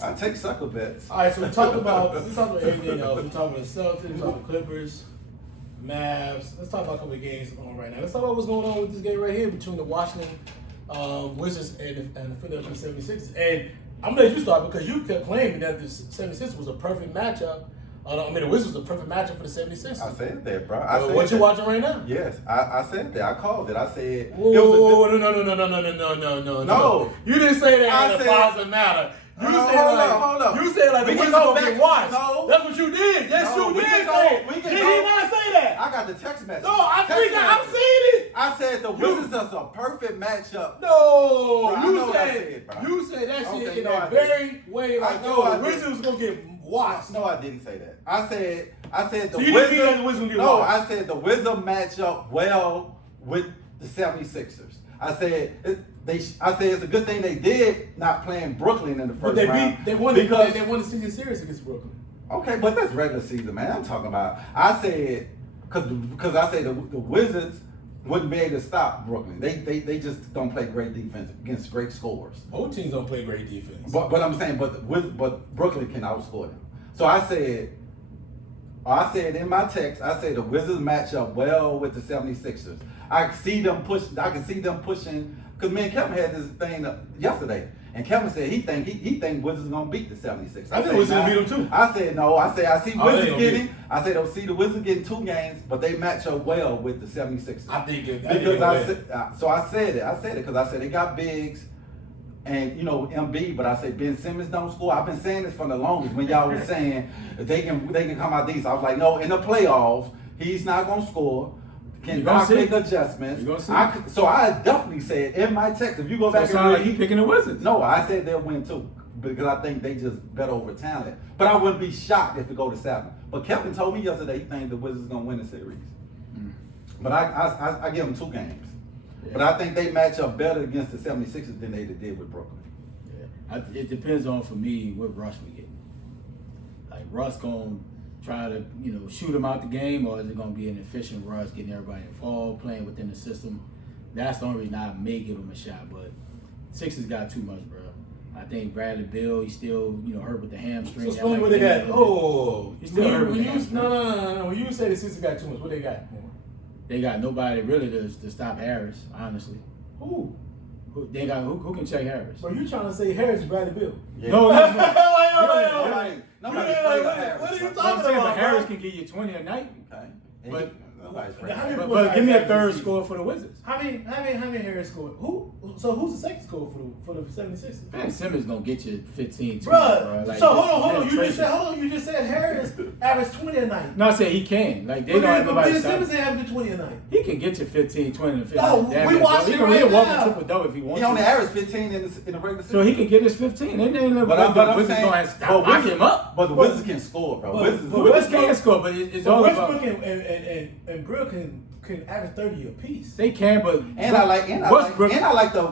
I take sucker bets. All right, so let's talk about everything else. We talk about the Celtics, we talk about the Clippers, Mavs. Let's talk about a couple of games going on right now. Let's talk about what's going on with this game right here between the Washington Wizards and the Philadelphia 76ers. And I'm gonna let you start because you kept claiming that the 76ers was a perfect matchup. The Wizards was a perfect matchup for the 76ers. I said that, bro. What you watching right now? Yes, I said that. I called it. I said. Whoa, no. You didn't say that in a positive matter. You said hold up. You said like the We can Wizards go gonna back. get washed. No. That's what you did. Yes, No, you we did can say go- it. we can Did go- he not say that? I got the text message. No, I'm Text seeing message. it. I said the Wizards are a perfect matchup. No, Bro, I know you what I said said, bro. you said that shit Okay, in no, that I didn't. very way. Like, know I the didn't. Wizards was gonna get washed. No, I didn't say that. I said the So you didn't Wizards. mean that the Wizards gonna get No, washed? I said the Wizards match up well with the 76ers. I said it's a good thing they did not playing Brooklyn in the But first round. they won because they won the season series against Brooklyn. okay, but that's regular season, man. I'm talking about. I said because I said the Wizards wouldn't be able to stop Brooklyn. They just don't play great defense against great scores. Both teams don't play great defense. But I'm saying, but Brooklyn can outscore them. So I said in my text, I said the Wizards match up well with the 76ers. I can see them pushing. Because me and Kevin had this thing yesterday, and Kevin said he think Wizards gonna beat the 76ers. I think Wizards gonna beat them too. I said no. I see Oh, they Wizards gonna getting. I said I'll see the Wizards getting 2 games, but they match up well with the 76ers. I think Because I said it because I said they got bigs. And MB, but I say Ben Simmons don't score. I've been saying this for the longest. When y'all was saying that they can come out these, I was like, no, in the playoffs, he's not gonna score. Can Doc make adjustments? So I definitely said in my text, if you go back and read, like he picking the Wizards. No, I said they'll win too because I think they just bet over talent. But I wouldn't be shocked if it go to 7. But Kevin told me yesterday he thinks the Wizards gonna win the series. But I give them 2 games. Yeah. But I think they match up better against the 76ers than they did with Brooklyn. Yeah. It depends on, for me, what rush we get. Like, Russ going to try to, shoot him out the game, or is it going to be an efficient rush, getting everybody involved, playing within the system? That's the only reason I may give him a shot. But Sixers got too much, bro. I think Bradley Beal, he's still, hurt with the hamstring. So explain what they got. Oh, he's still hurt with the hamstring. No. When you say the Sixers got too much, what they got? They got nobody really to stop Harris, honestly. Who? They got who can check Harris? Bro, you trying to say Harris is Bradley Beal? Yeah. No. Nobody's afraid of Harris. What are you I'm talking saying, about? but Harris can give you 20 a night. Okay. But nobody's afraid. But give me a third score for the Wizards. How many Harris scored? So who's the second scorer for the 76ers? Ben Simmons gonna get you 15, 20, bro. Like, so hold on. You just said Harris averaged 20 a night. No, I said he can. Like, they don't have nobody Ben stop. Simmons ain't averaging 20 a night. He can get you 15, 20, and 15. No, we watching it right He'll walk now. a triple double if he wants He only to. averaged 15 in the regular season. So he can get his 15. They ain't But the I'm Wizards saying, gonna stop lock him up. But the Wizards can score, bro. The Wizards can score, but it's all about. Westbrook and Brill can average 30 apiece. They can, but I like the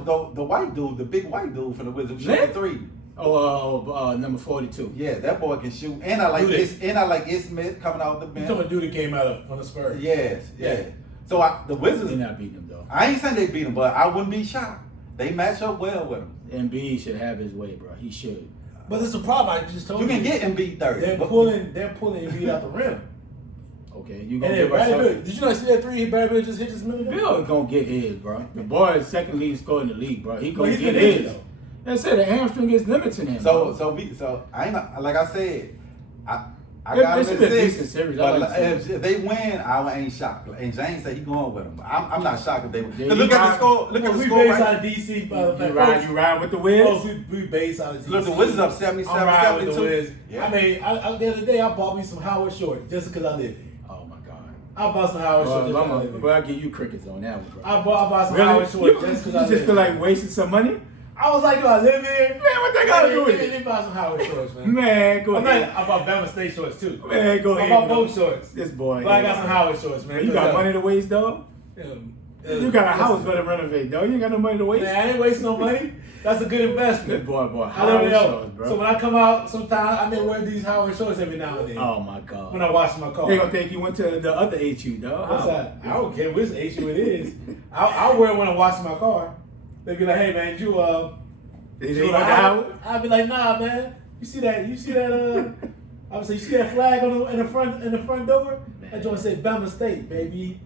white dude, the big white dude for the Wizards, shooting 3. Number 42. Yeah, that boy can shoot. And I like Smith coming out the bench. You talking dude that came out from the Spurs? Yes, yeah. So the Wizards, They're not beating them though. I ain't saying they beat them, but I wouldn't be shocked. They match up well with them. Embiid should have his way, bro. He should. But it's a problem. I just told you. You can get Embiid 30. They're pulling Embiid out the rim. Okay, you And gonna then give Bradley us Beal. Did you not see that 3 Bradley Beal just hit this minute? Bill is gonna get his, bro. The boy is second leading scorer in the league, bro. He gonna he's get been injured, his. though. That's it. The hamstring is limiting him. So I ain't like I said. I got This him is at a 6. decent series. I But like the series. if they win, I ain't shocked. And James said he going with them. I'm not shocked if they win. Yeah, Look at the score. Look at the We score. based out Right. of DC. You ride with the Wiz? We based out of DC. Look, the Wizards up 77, I'm riding with the 72. Wiz. Yeah. I mean, the other day I bought me some Howard shorts just because I live here. Oh my God. I bought some Howard shorts just because I live here. But I give you crickets on that one, bro. I bought some Really? Howard shorts You just because I just live feel here. like wasting some money? I was like, yo, I live here. Man, what they gotta do with it? Let me buy some Howard shorts, man. Man, go ahead. I bought Bama State shorts too. Man, go ahead. I bought both shorts. This boy. But I got some Howard shorts, man. You got money to waste, dog? Yeah, You got a house better renovate, though. You ain't got no money to waste. Man, I ain't wasting no money. That's a good investment. Good boy. I love it, Howard Shores, bro. So when I come out, sometimes I may wear these Howard shorts every now and then. Oh my God. When I wash my car. They gonna think you went to the other HU, dog. What's that? I don't care which HU it is. I'll wear it when I wash my car. They be like, hey man, you You went to Howard? I'll be like, nah man. You see that I would say, you see that flag in the front door? Man. That joint say Bama State, baby.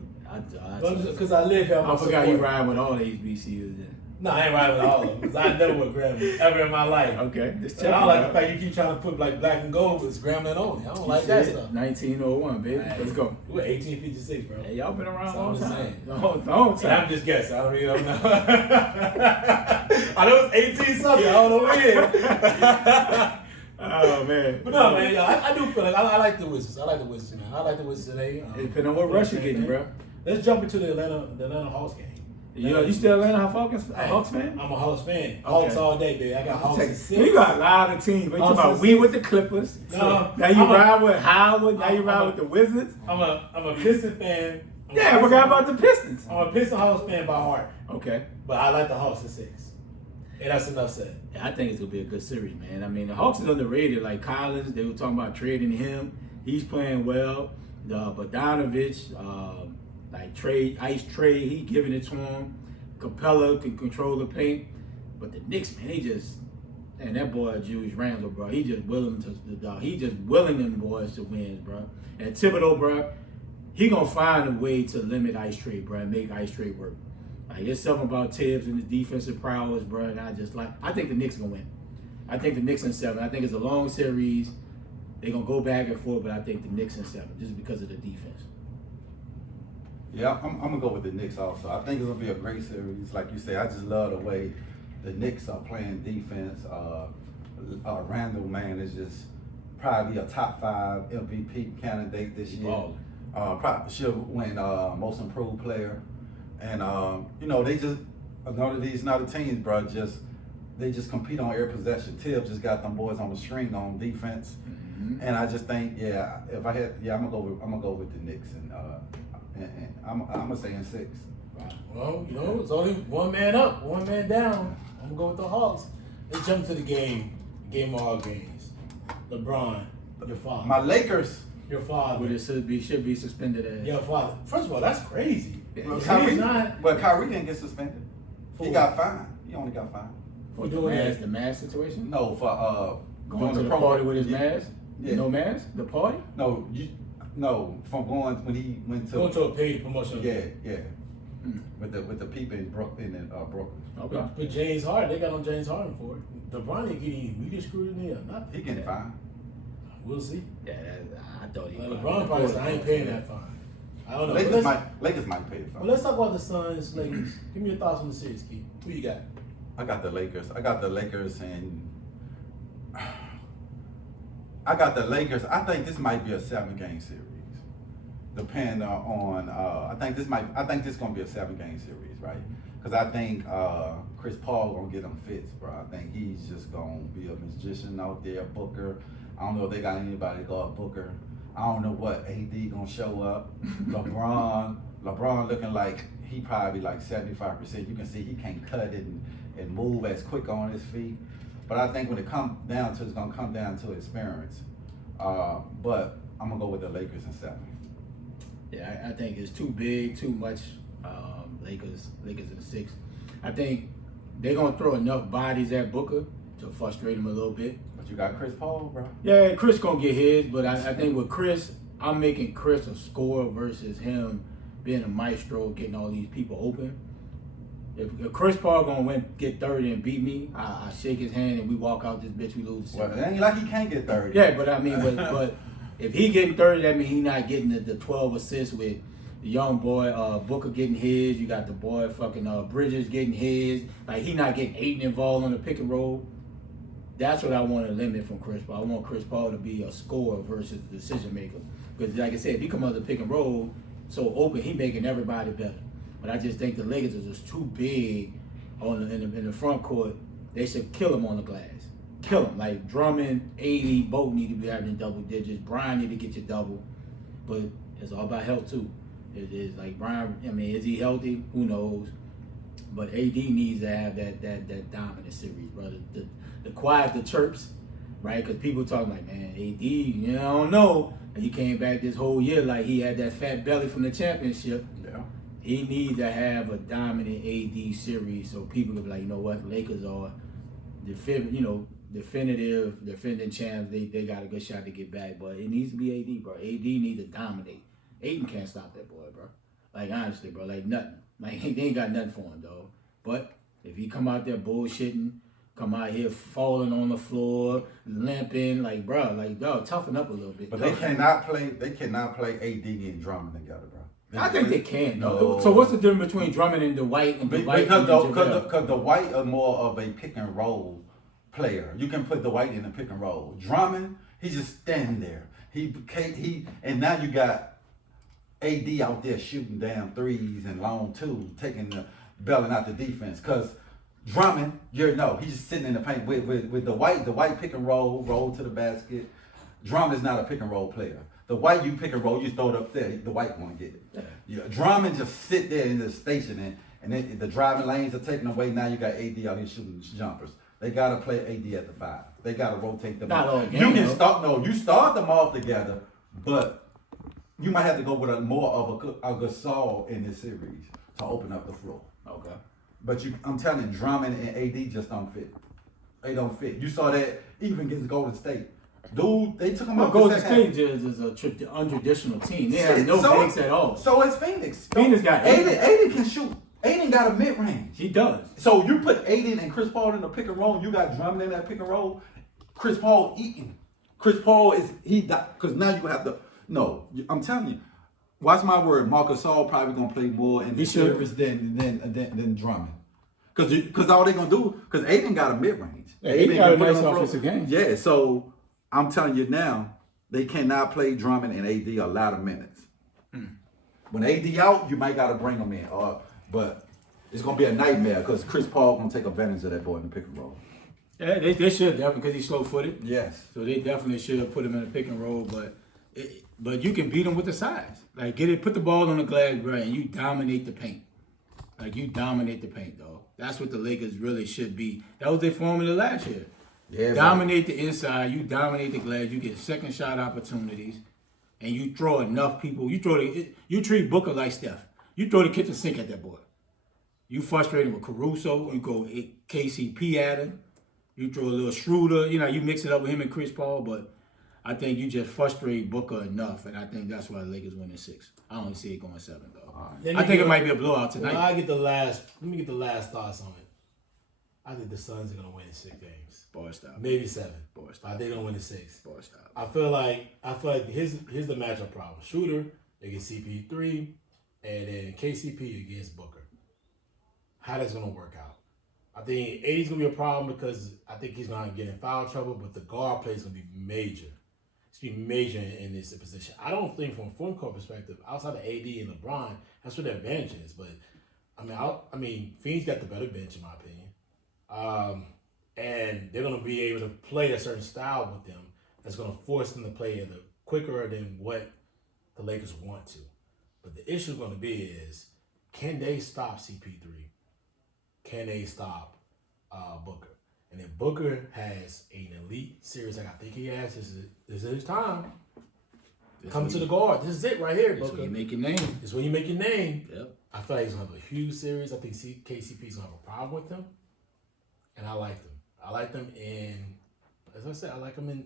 Because I live here. I forgot you ride with all the HBCUs then. No, I ain't riding with all of them. Because I never would Grambling ever in my life. Okay, just And check. I don't like the fact you keep trying to put like black and gold with Grambling only. I don't like that stuff. 1901, baby. Let's go. We're 1856, bro. Hey, y'all been around a So long I'm just time. saying. Long And time. I'm just guessing. I don't really know. I know it's 18 something. I don't know when. Oh man. But no, man, yo, I do feel like I like the Wizards. I like the Wizards, man. I like the Wizards today. It depends on what rush you're getting, bro. Let's jump into the Atlanta Hawks game. You still Atlanta Falcons Hey, Hawks fan? I'm a Hawks fan. Hawks all day, baby. I got Hawks at 6. You got a lot of teams. But you Hawks talking about at we 6. with the Clippers. No, Now you I'm a- ride with Howard. Now you I'm ride a- with the Wizards. I'm a Piston fan. Yeah, forgot about the Pistons. I'm a Piston Hawks fan by heart, Okay. but I like the Hawks at 6. And that's enough said. Yeah, I think it's gonna be a good series, man. I mean, the Hawks is underrated. Like Collins, they were talking about trading him. He's playing well. Bogdanovich, ice trade, he giving it to him. Capella can control the paint, but the Knicks, man, and that boy Julius Randle, bro, he just willing them boys to win, bro. And Thibodeau, bro, he gonna find a way to limit ice trade, bro, and make ice trade work. Like, there's something about Tibbs and his defensive prowess, bro, and I think the Knicks gonna win. I think the Knicks in 7. I think it's a long series. They're gonna go back and forth, but I think the Knicks in 7, just because of the defense. Yeah, I'm gonna go with the Knicks also. I think it's gonna be a great series. Like you say, I just love the way the Knicks are playing defense. Randall, man, is just probably a top 5 MVP candidate this year. Probably should win most improved player. And they just these other teams, bro, they just compete on every possession. Tibbs just got them boys on the string on defense. Mm-hmm. And I just think, I'm gonna go with the Knicks, and I'm gonna say in 6. Well, it's only one man up, one man down. I'm gonna go with the Hawks. Let's jump to the game of all games. LeBron, your father. My Lakers. Your father. But it should be suspended as. Your father. First of all, that's crazy. Well, He's not Kyrie didn't get suspended. He For got fined. He only got fined. For doing that. the mask situation? No, for Going to the pro- party with his yeah. mask? Yeah. No mask? The party? No, from going when he went to. going to a paid promotion. Yeah. With the people in Brooklyn. Okay. With James Harden, they got on James Harden for it. LeBron ain't getting media scrutiny or nothing. He getting fined. We'll see. Yeah, I thought he LeBron probably said, I ain't paying that fine. I don't know. Lakers might pay the fine. Well, let's talk about the Suns, Lakers. Give me your thoughts on the series, Keith. Who you got? I got the Lakers, and I think this might be a 7-game series. Depending on, I think this gonna be a 7-game series, right? Because I think Chris Paul gonna get him fits, bro. I think he's just gonna be a magician out there. Booker, I don't know if they got anybody to guard Booker. I don't know what AD gonna show up. LeBron looking like he probably like 75%. You can see he can't cut it and move as quick on his feet. But I think when it comes down to, it's gonna come down to experience. But I'm gonna go with the Lakers in 7. Yeah, I think it's too big, too much. Lakers in 6. I think they're gonna throw enough bodies at Booker to frustrate him a little bit. But you got Chris Paul, bro. Yeah, Chris gonna get his, but I think with Chris, I'm making Chris a scorer versus him being a maestro, getting all these people open. If Chris Paul gonna get 30 and beat me, I shake his hand and we walk out this bitch, we lose the Well, series. it ain't like he can't get 30. Yeah, but I mean, but if he getting 30, that means he not getting the 12 assists with the young boy Booker getting his. You got the boy fucking Bridges getting his. Like, he not getting Ayton involved on the pick and roll. That's what I want to limit from Chris Paul. I want Chris Paul to be a scorer versus a decision maker. Because like I said, if he come out the pick and roll so open, he making everybody better. But I just think the Lakers are just too big in the front court. They should kill him on the glass. Kill him. Like Drummond, 80, both need to be having double digits. Brian need to get you double. But it's all about health too. It is like Brian. I mean, is he healthy? Who knows? But AD needs to have that dominant series, brother. The quiet, the chirps, right? Because people talking like, man, AD, I don't know. And he came back this whole year like he had that fat belly from the championship. Yeah. He needs to have a dominant AD series so people can be like, you know what, Lakers are defending champs. They got a good shot to get back, but it needs to be AD, bro. AD needs to dominate. Aiden can't stop that boy, bro. Like honestly, bro, like nothing. Like they ain't got nothing for him, though. But if he come out there bullshitting, come out here falling on the floor, limping, like bro, like dog, toughen up a little bit. But dog. they cannot play AD and Drummond together, bro. I think they can. No. No. So what's the difference between Drummond and Dwight and Dwight? Because Dwight are more of a pick and roll player. You can put Dwight in a pick and roll. Drummond, he's just standing there. And now you got AD out there shooting down threes and long twos, bailing out the defense. Because Drummond, he's just sitting in the paint with the white pick and roll to the basket. Drummond's not a pick and roll player. The white you pick and roll, you throw it up there, the white want to get it. Yeah. Drummond just sit there in the station and then the driving lanes are taken away. Now you got AD out here shooting jumpers. They gotta play AD at the 5. They gotta rotate them. Not all game, you can start them off together, but you might have to go with more of a Gasol in this series to open up the floor. Okay. But I'm telling you, Drummond and AD just don't fit. They don't fit. You saw that even against Golden State. Dude, they took him out. Golden State is a untraditional team. They have no bigs at all. So it's Phoenix. Phoenix got Aiden can shoot. Aiden got a mid-range. He does. So you put Aiden and Chris Paul in the pick and roll, and you got Drummond in that pick and roll. Chris Paul eating. Chris Paul because now you have to. No, I'm telling you. Watch my word. Marcus Gasol probably gonna play more in the series than Drummond. Because all they gonna do, because Aiden got a mid-range. Yeah, Aiden got a nice offensive game. Yeah, so I'm telling you now, they cannot play Drummond and AD a lot of minutes. When AD out, you might gotta bring him in. But it's gonna be a nightmare because Chris Paul gonna take advantage of that boy in the pick and roll. Yeah, they should definitely because he's slow-footed. Yes. So they definitely should put him in a pick and roll, but you can beat him with the size. Like put the ball on the glass, bro, and you dominate the paint. Like you dominate the paint, dog. That's what the Lakers really should be. That was their formula last year. Yeah, dominate the inside, you dominate the glass, you get second shot opportunities, and you throw enough people. You treat Booker like Steph. You throw the kitchen sink at that boy. You frustrate him with Caruso. You go KCP at him. You throw a little Schroeder. You mix it up with him and Chris Paul. But I think you just frustrate Booker enough, and I think that's why the Lakers win in 6. I don't see it going 7 though. I think it might be a blowout tonight. Let me get the last thoughts on it. I think the Suns are gonna win in 6 games. Bar stop. Maybe 7. Bar stop. But they're gonna win in 6. Bar stop. I feel like here's the matchup problem. Shooter against CP3, and then KCP against Booker. How that's gonna work out? I think AD's gonna be a problem because I think he's gonna get in foul trouble, but the guard play is gonna be major. It's gonna be major in this position. I don't think from a front court perspective, outside of AD and LeBron, that's what their advantage is. But I mean, Phoenix got the better bench in my opinion. And they're going to be able to play a certain style with them that's going to force them to play either quicker than what the Lakers want to. But the issue is going to be is, can they stop CP3? Can they stop Booker? And if Booker has an elite series like I think he has, this is his time. Come to the guard. This is it right here, Booker. This is when you make your name. This is when you make your name. Yep. I feel like he's going to have a huge series. I think KCP's going to have a problem with them. And I like them. I like them in, as I said, I like them in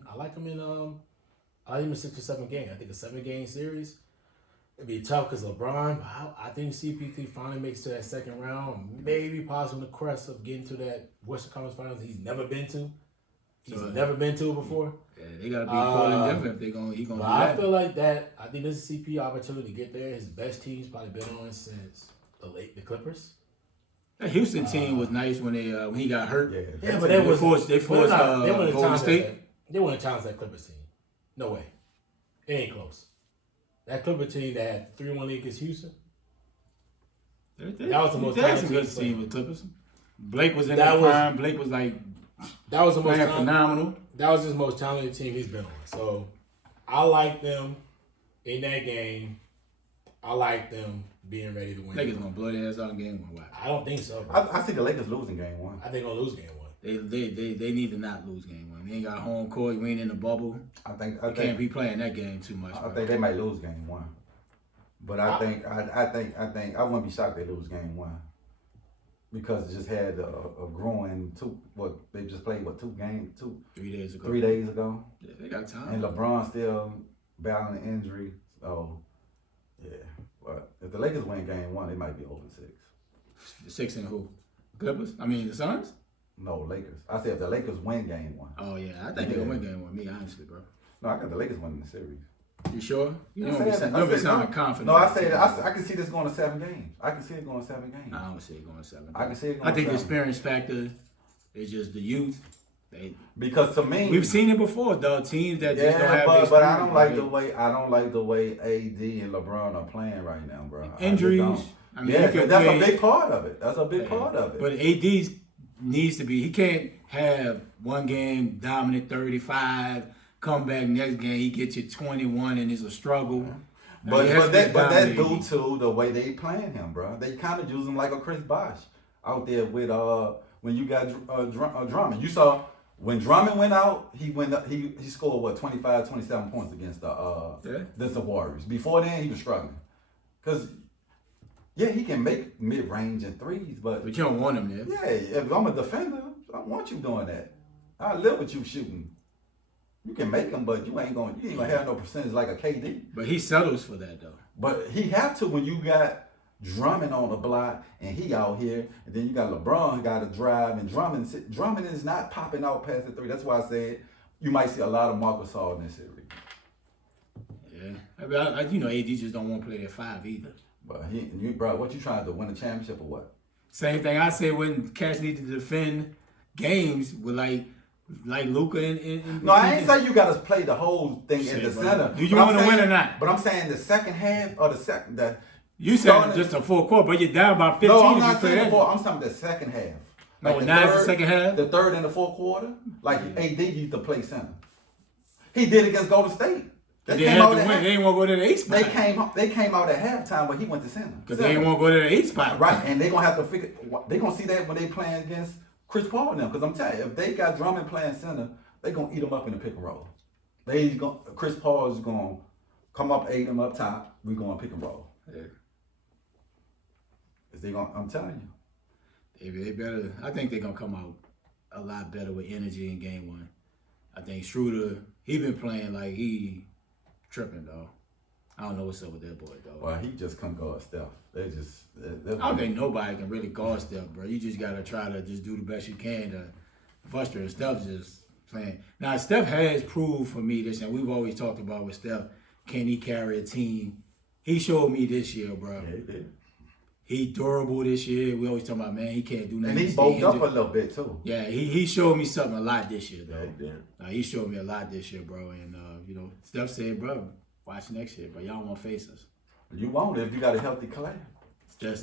6 or 7 games. I think a 7-game series, it'd be tough because LeBron, I think CP3 finally makes to that second round, maybe possibly on the crest of getting to that Western Conference Finals he's never been to. He's never been to it before. Yeah, they got to be Portland Denver if he gonna do that. I feel like that. I think this is CP opportunity to get there. His best team's probably been on since the Clippers. The Houston team was nice when he got hurt. Yeah, but they forced Golden State. They wouldn't challenge that Clippers team. No way. It ain't close. That Clippers team that had 3-1 lead against Houston. That was the most talented team with Clippers. Blake was in that prime. Blake was like that was the most phenomenal. That was his most talented team he's been on. So I like them in that game. I like them being ready to win. Lakers gonna blow their ass out in game 1. Why? I don't think so, bro. I see the Lakers losing game 1. I think they're gonna lose game 1. They need to not lose game 1. They ain't got home court. You ain't in the bubble. I think Can't be playing that game too much. I think they might lose game 1. But I think I wouldn't be shocked they lose game 1. Because it just had a growing they just played 3 days ago. 3 days ago. Yeah, they got time. And LeBron still battling injury. So yeah. But if the Lakers win game 1, they might be over 6. 6 and who? Clippers? I mean the Suns? No, Lakers. I said if the Lakers win game 1. Oh yeah, I think they're gonna win game 1. Me honestly, bro. No, I got the Lakers winning the series. You sure? You I don't be sounding confident. No, I said I can see this going to 7 games. I can see it going to 7 games. I don't see it going 7. I can see it going. I think the 7. experience factor is just the youth. Because to me, we've seen it before, though. Teams that just don't have the but I don't like the way AD and LeBron are playing right now, bro. Injuries. I mean, that's a big part of it. That's a big part of it. But AD needs to be. He can't have one game dominant 35. Come back next game, he gets you 21 and it's a struggle. But that's due to the way they playing him, bro. They kind of use him like a Chris Bosh out there with when you got Drummond. You saw when Drummond went out, he scored 25, 27 points against the Warriors. Before then, he was struggling because he can make mid range and threes, but you don't want him there. Yeah, if I'm a defender, I want you doing that. I live with you shooting. You can make them, but you ain't gonna have no percentage like a KD. But he settles for that though. But he have to when you got Drummond on the block and he out here, and then you got LeBron got to drive, and Drummond is not popping out past the 3. That's why I said you might see a lot of Marcus Gasol in this series. Yeah, I AD just don't want to play that 5 either. But bro, what you trying to win a championship or what? Same thing I said when Cash needed to defend games with like Luka and no, I ain't say you got to play the whole thing in the center. Do you want to win or not? But I'm saying the second half or the second you said just a full court, but you're down by 15. No, I'm not saying the fourth. I'm talking the second half. No, now it's the second half. The third and the fourth quarter, AD used to play center. He did against Golden State. They didn't want to go to the 8 spot. They came out at halftime, but he went to center. Because they didn't want to go to the 8 spot. Right, and they're going to have to figure. They're going to see that when they playing against Chris Paul now. Because I'm telling you, if they got Drummond playing center, they're going to eat him up in the pick and roll. Chris Paul is going to come up, 8 him up top. We're going to pick and roll. Yeah. I'm telling you. They better. I think they're going to come out a lot better with energy in game 1. I think Schroeder, he been playing like he tripping, though. I don't know what's up with that boy, though. Well, he just couldn't guard Steph. I don't think nobody can really guard Steph, bro. You just got to try to just do the best you can to frustrate Steph just playing. Now, Steph has proved for me this, and we've always talked about with Steph, can he carry a team? He showed me this year, bro. Yeah, he did. He durable this year. We always talk about, man, he can't do nothing. And he bulked up a little bit, too. Yeah, he showed me something a lot this year, though. Yeah, he did. He showed me a lot this year, bro. And, Steph said, bro, watch next year, bro. Y'all won't face us. You won't if you got a healthy Clay. Steph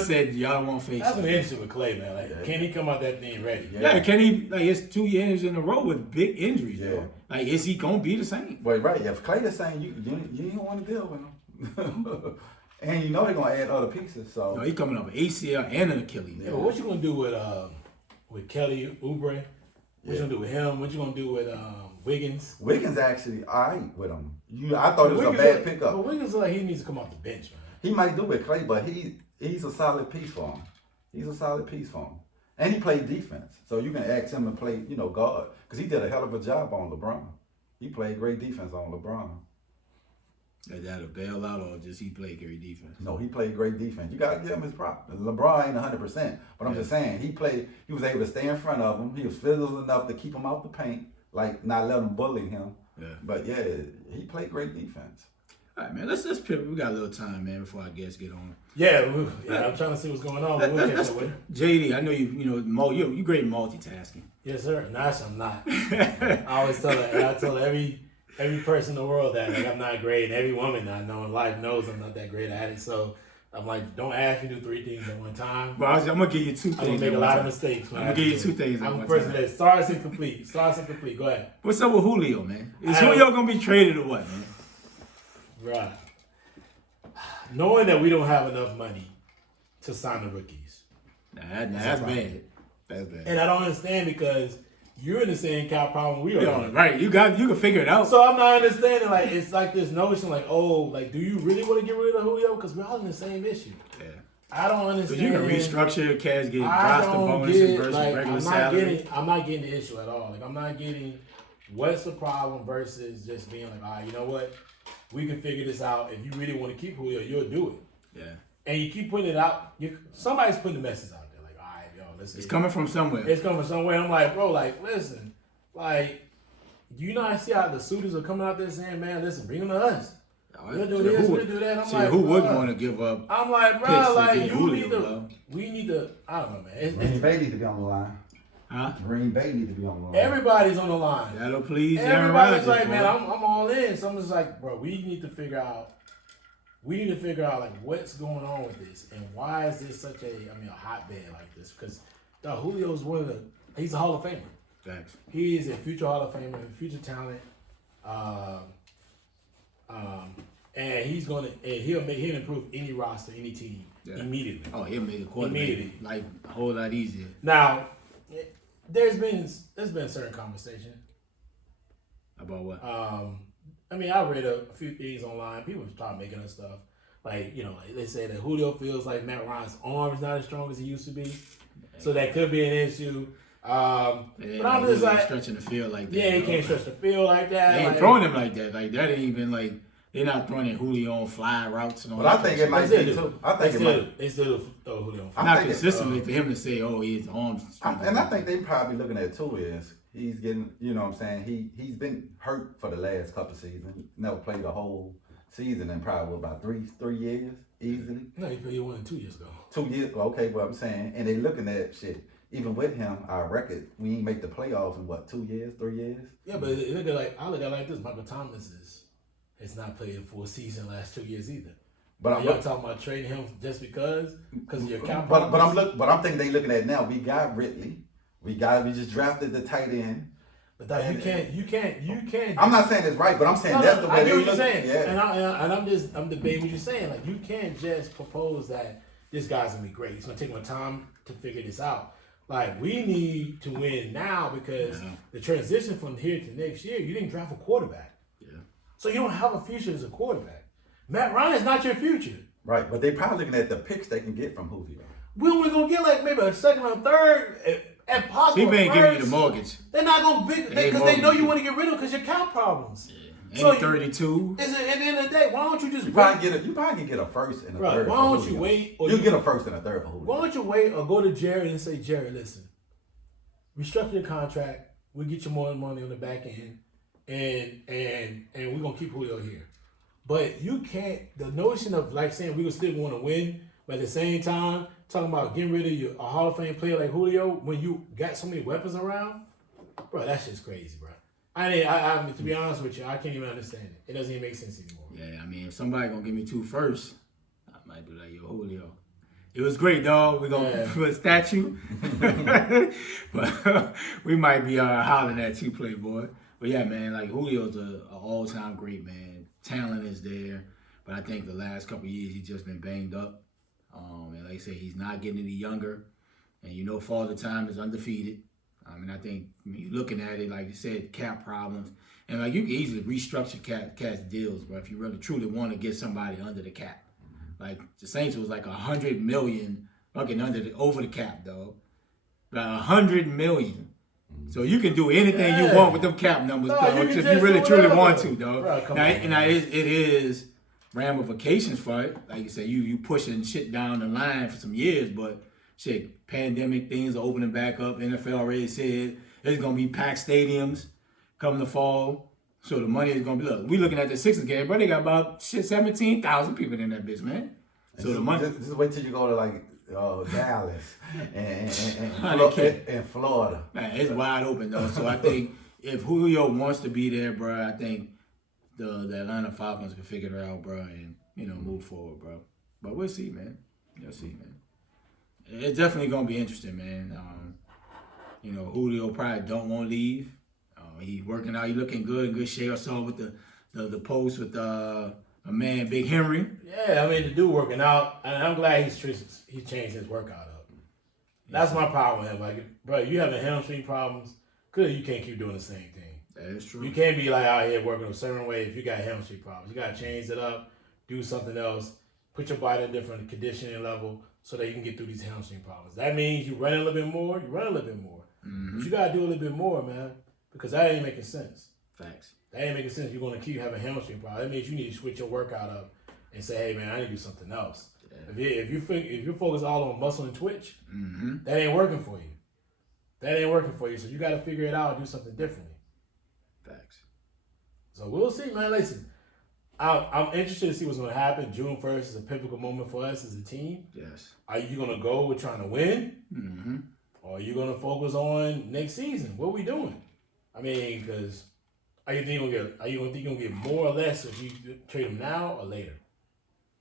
said y'all won't face us. That's what's interesting with Clay, man. Like, can he come out that thing ready? Yeah, can he? Like, it's 2 years in a row with big injuries, though. Like, is he going to be the same? Well, right. If Clay the same, you don't want to deal with him. And they're going to add other pieces. So no, he's coming up with ACL and an Achilles. Yeah, but what you going to do with Kelly Oubre? What you going to do with him? What you going to do with Wiggins? Wiggins actually all right with him. I thought it was a bad pickup. But Wiggins he needs to come off the bench, man. He might do with Clay, but he's a solid piece for him. He's a solid piece for him. And he played defense. So you can ask him to play, guard. Because he did a hell of a job on LeBron. He played great defense on LeBron. Is that a bailout or just he played great defense? No, he played great defense. You got to give him his props. LeBron ain't 100%. But I'm just saying, he was able to stay in front of him. He was physical enough to keep him out the paint, like not let him bully him. Yeah. But yeah, he played great defense. All right, man. Let's pivot. We got a little time, man, before our guests get on. Yeah, I'm trying to see what's going on. We'll catch up with it. JD, I know you great multitasking. Yes, sir. Nice, I'm not. I always tell every person in the world that I'm not great, and every woman that I know in life knows I'm not that great at it. So I'm like, don't ask me to do 3 things at one time. But I'm gonna give you 2 things. I'm gonna make a lot of mistakes. I'm gonna give you 2 things. I'm the person that starts and complete. Go ahead. What's up with Julio, man? Is Julio gonna be traded or what, man? Right. knowing that we don't have enough money to sign the rookies. That's bad. That's bad. And I don't understand because you're in the same cap problem we are. Right. You can figure it out. So I'm not understanding. Like it's like this notion, like do you really want to get rid of Julio? Because we're all in the same issue. Yeah. I don't understand. So you can restructure your cash, get roster bonuses versus regular salary. I'm not getting the issue at all. Like I'm not getting what's the problem versus just being like, all right, you know what? We can figure this out. If you really want to keep Julio, you'll do it. Yeah. And you keep putting it out. Somebody's putting the message out there. Like, all right, yo, it's coming from somewhere. It's coming from somewhere. I'm like, bro, like, listen, like, do you not see how the suitors are coming out there saying, man, listen, bring them to us. We'll do this, we'll do that. I'm like, who wouldn't want to give up? I'm like, bro, like, Julio, we need to, I don't know, man. Green Bay need to be on the line. Huh? Green Bay need to be on the line. Everybody's on the line. That'll please everybody's like, man, I'm all in. So I'm just like, bro, we need to figure out like what's going on with this and why is this such a hotbed like this? Because Julio's he's a Hall of Famer. Thanks. He is a future Hall of Famer, future talent. And he'll improve any roster, any team immediately. Oh, he'll make a quarterback like a whole lot easier. Now, there's been certain conversation about what? I read a few things online. People start making up stuff. Like, like they say that Julio feels like Matt Ryan's arm is not as strong as he used to be. So that could be an issue. But I'm just like stretching the field like that. Yeah, he can't stretch the field like that. They ain't throwing him like that. Like that ain't even like they're not throwing it Julio on fly routes and all. But I think it might be too. I think they still throw Julio on fly. Not consistently for him to say, his arms. And I think they probably looking at it too is he's getting, you know what I'm saying, he's been hurt for the last couple of seasons. Never played a whole season in probably about 3 years easily. No, he played 1 and 2 years ago. 2 years, okay, what I'm saying, and they looking at shit. Even with him, our record, we ain't make the playoffs in 2 years, 3 years. Yeah, but I look at it like this. Michael Thomas has not played a full season last 2 years either. But y'all talking about trading him just because of your cap. But I'm thinking they looking at it now. We got Ridley. We just drafted the tight end. But you can't. I'm not saying it's right, but I'm saying that's the way I they know what look. you're saying. Yeah. And I'm debating what you're saying. Like you can't just propose that this guy's gonna be great. He's gonna take more time to figure this out. Like we need to win now because the transition from here to next year, you didn't draft a quarterback. Yeah. So you don't have a future as a quarterback. Matt Ryan is not your future. Right, but they probably looking at the picks they can get from Julio. We only gonna get like maybe a second or third, if possible. People ain't giving you the mortgage. They're not gonna because they know you want to get rid of because your cap problems. Yeah. So 32. At the end of the day, why don't you just you probably can get a first and a third. Why don't you wait? Or you get a first and a third for Julio. Why don't you wait or go to Jerry and say, Jerry, listen, restructure your contract. We'll get you more money on the back end, and we're gonna keep Julio here. But you can't. The notion of like saying we still want to win, but at the same time talking about getting rid of a Hall of Fame player like Julio when you got so many weapons around, bro, that's just crazy, bro. I mean, to be honest with you, I can't even understand it. It doesn't even make sense anymore. Yeah, I mean, if somebody gonna give me 2 firsts, I might be like, yo, Julio. It was great, dog. We're gonna put a statue, but we might be hollering at you, Playboy. But yeah, man, like Julio's an all-time great, man. Talent is there, but I think the last couple of years he's just been banged up. And like I say, he's not getting any younger, and Father Time is undefeated. I think you're looking at it, like you said, cap problems. And like you can easily restructure cat's deals, but if you really truly want to get somebody under the cap. Like the Saints was like $100 million fucking over the cap, dog. Like $100 million. So you can do anything you want with them cap numbers, dog, if you really truly want to, dog. Bro, it is ramifications for it. Like you said, you pushing shit down the line for some years, but shit, pandemic things are opening back up. NFL already said there's gonna be packed stadiums come the fall. So the money is gonna be we looking at the Sixers game, bro. They got about 17,000 people in that bitch, man. So the money. Just wait till you go to like Dallas and Florida. Man, it's wide open though. So I think if Julio wants to be there, bro, I think the Atlanta Falcons can figure it out, bro, and move forward, bro. But we'll see, man. We'll see, man. It's definitely gonna be interesting, man. Julio probably don't want to leave. He's working out. He looking good, in good shape. I saw with the post with a man, Big Henry. Yeah, I mean, the dude working out, and I'm glad he changed his workout up. That's my problem with him. Like, bro, you having hamstring problems, clearly you can't keep doing the same thing. That is true. You can't be like out here working a certain way if you got hamstring problems. You got to change it up, do something else, put your body in a different conditioning level so that you can get through these hamstring problems. That means you run a little bit more, Mm-hmm. But you got to do a little bit more, man, because that ain't making sense. Facts. That ain't making sense. You're going to keep having hamstring problems. That means you need to switch your workout up and say, hey, man, I need to do something else. Yeah. If you focus all on muscle and twitch, that ain't working for you. So you got to figure it out and do something differently. Facts. So we'll see, man. Listen, I'm interested to see what's going to happen. June 1st is a pivotal moment for us as a team. Yes. Are you going to go with trying to win? Mm-hmm. Or are you going to focus on next season? What are we doing? I mean, because are you think you're going to get more or less if you trade him now or later?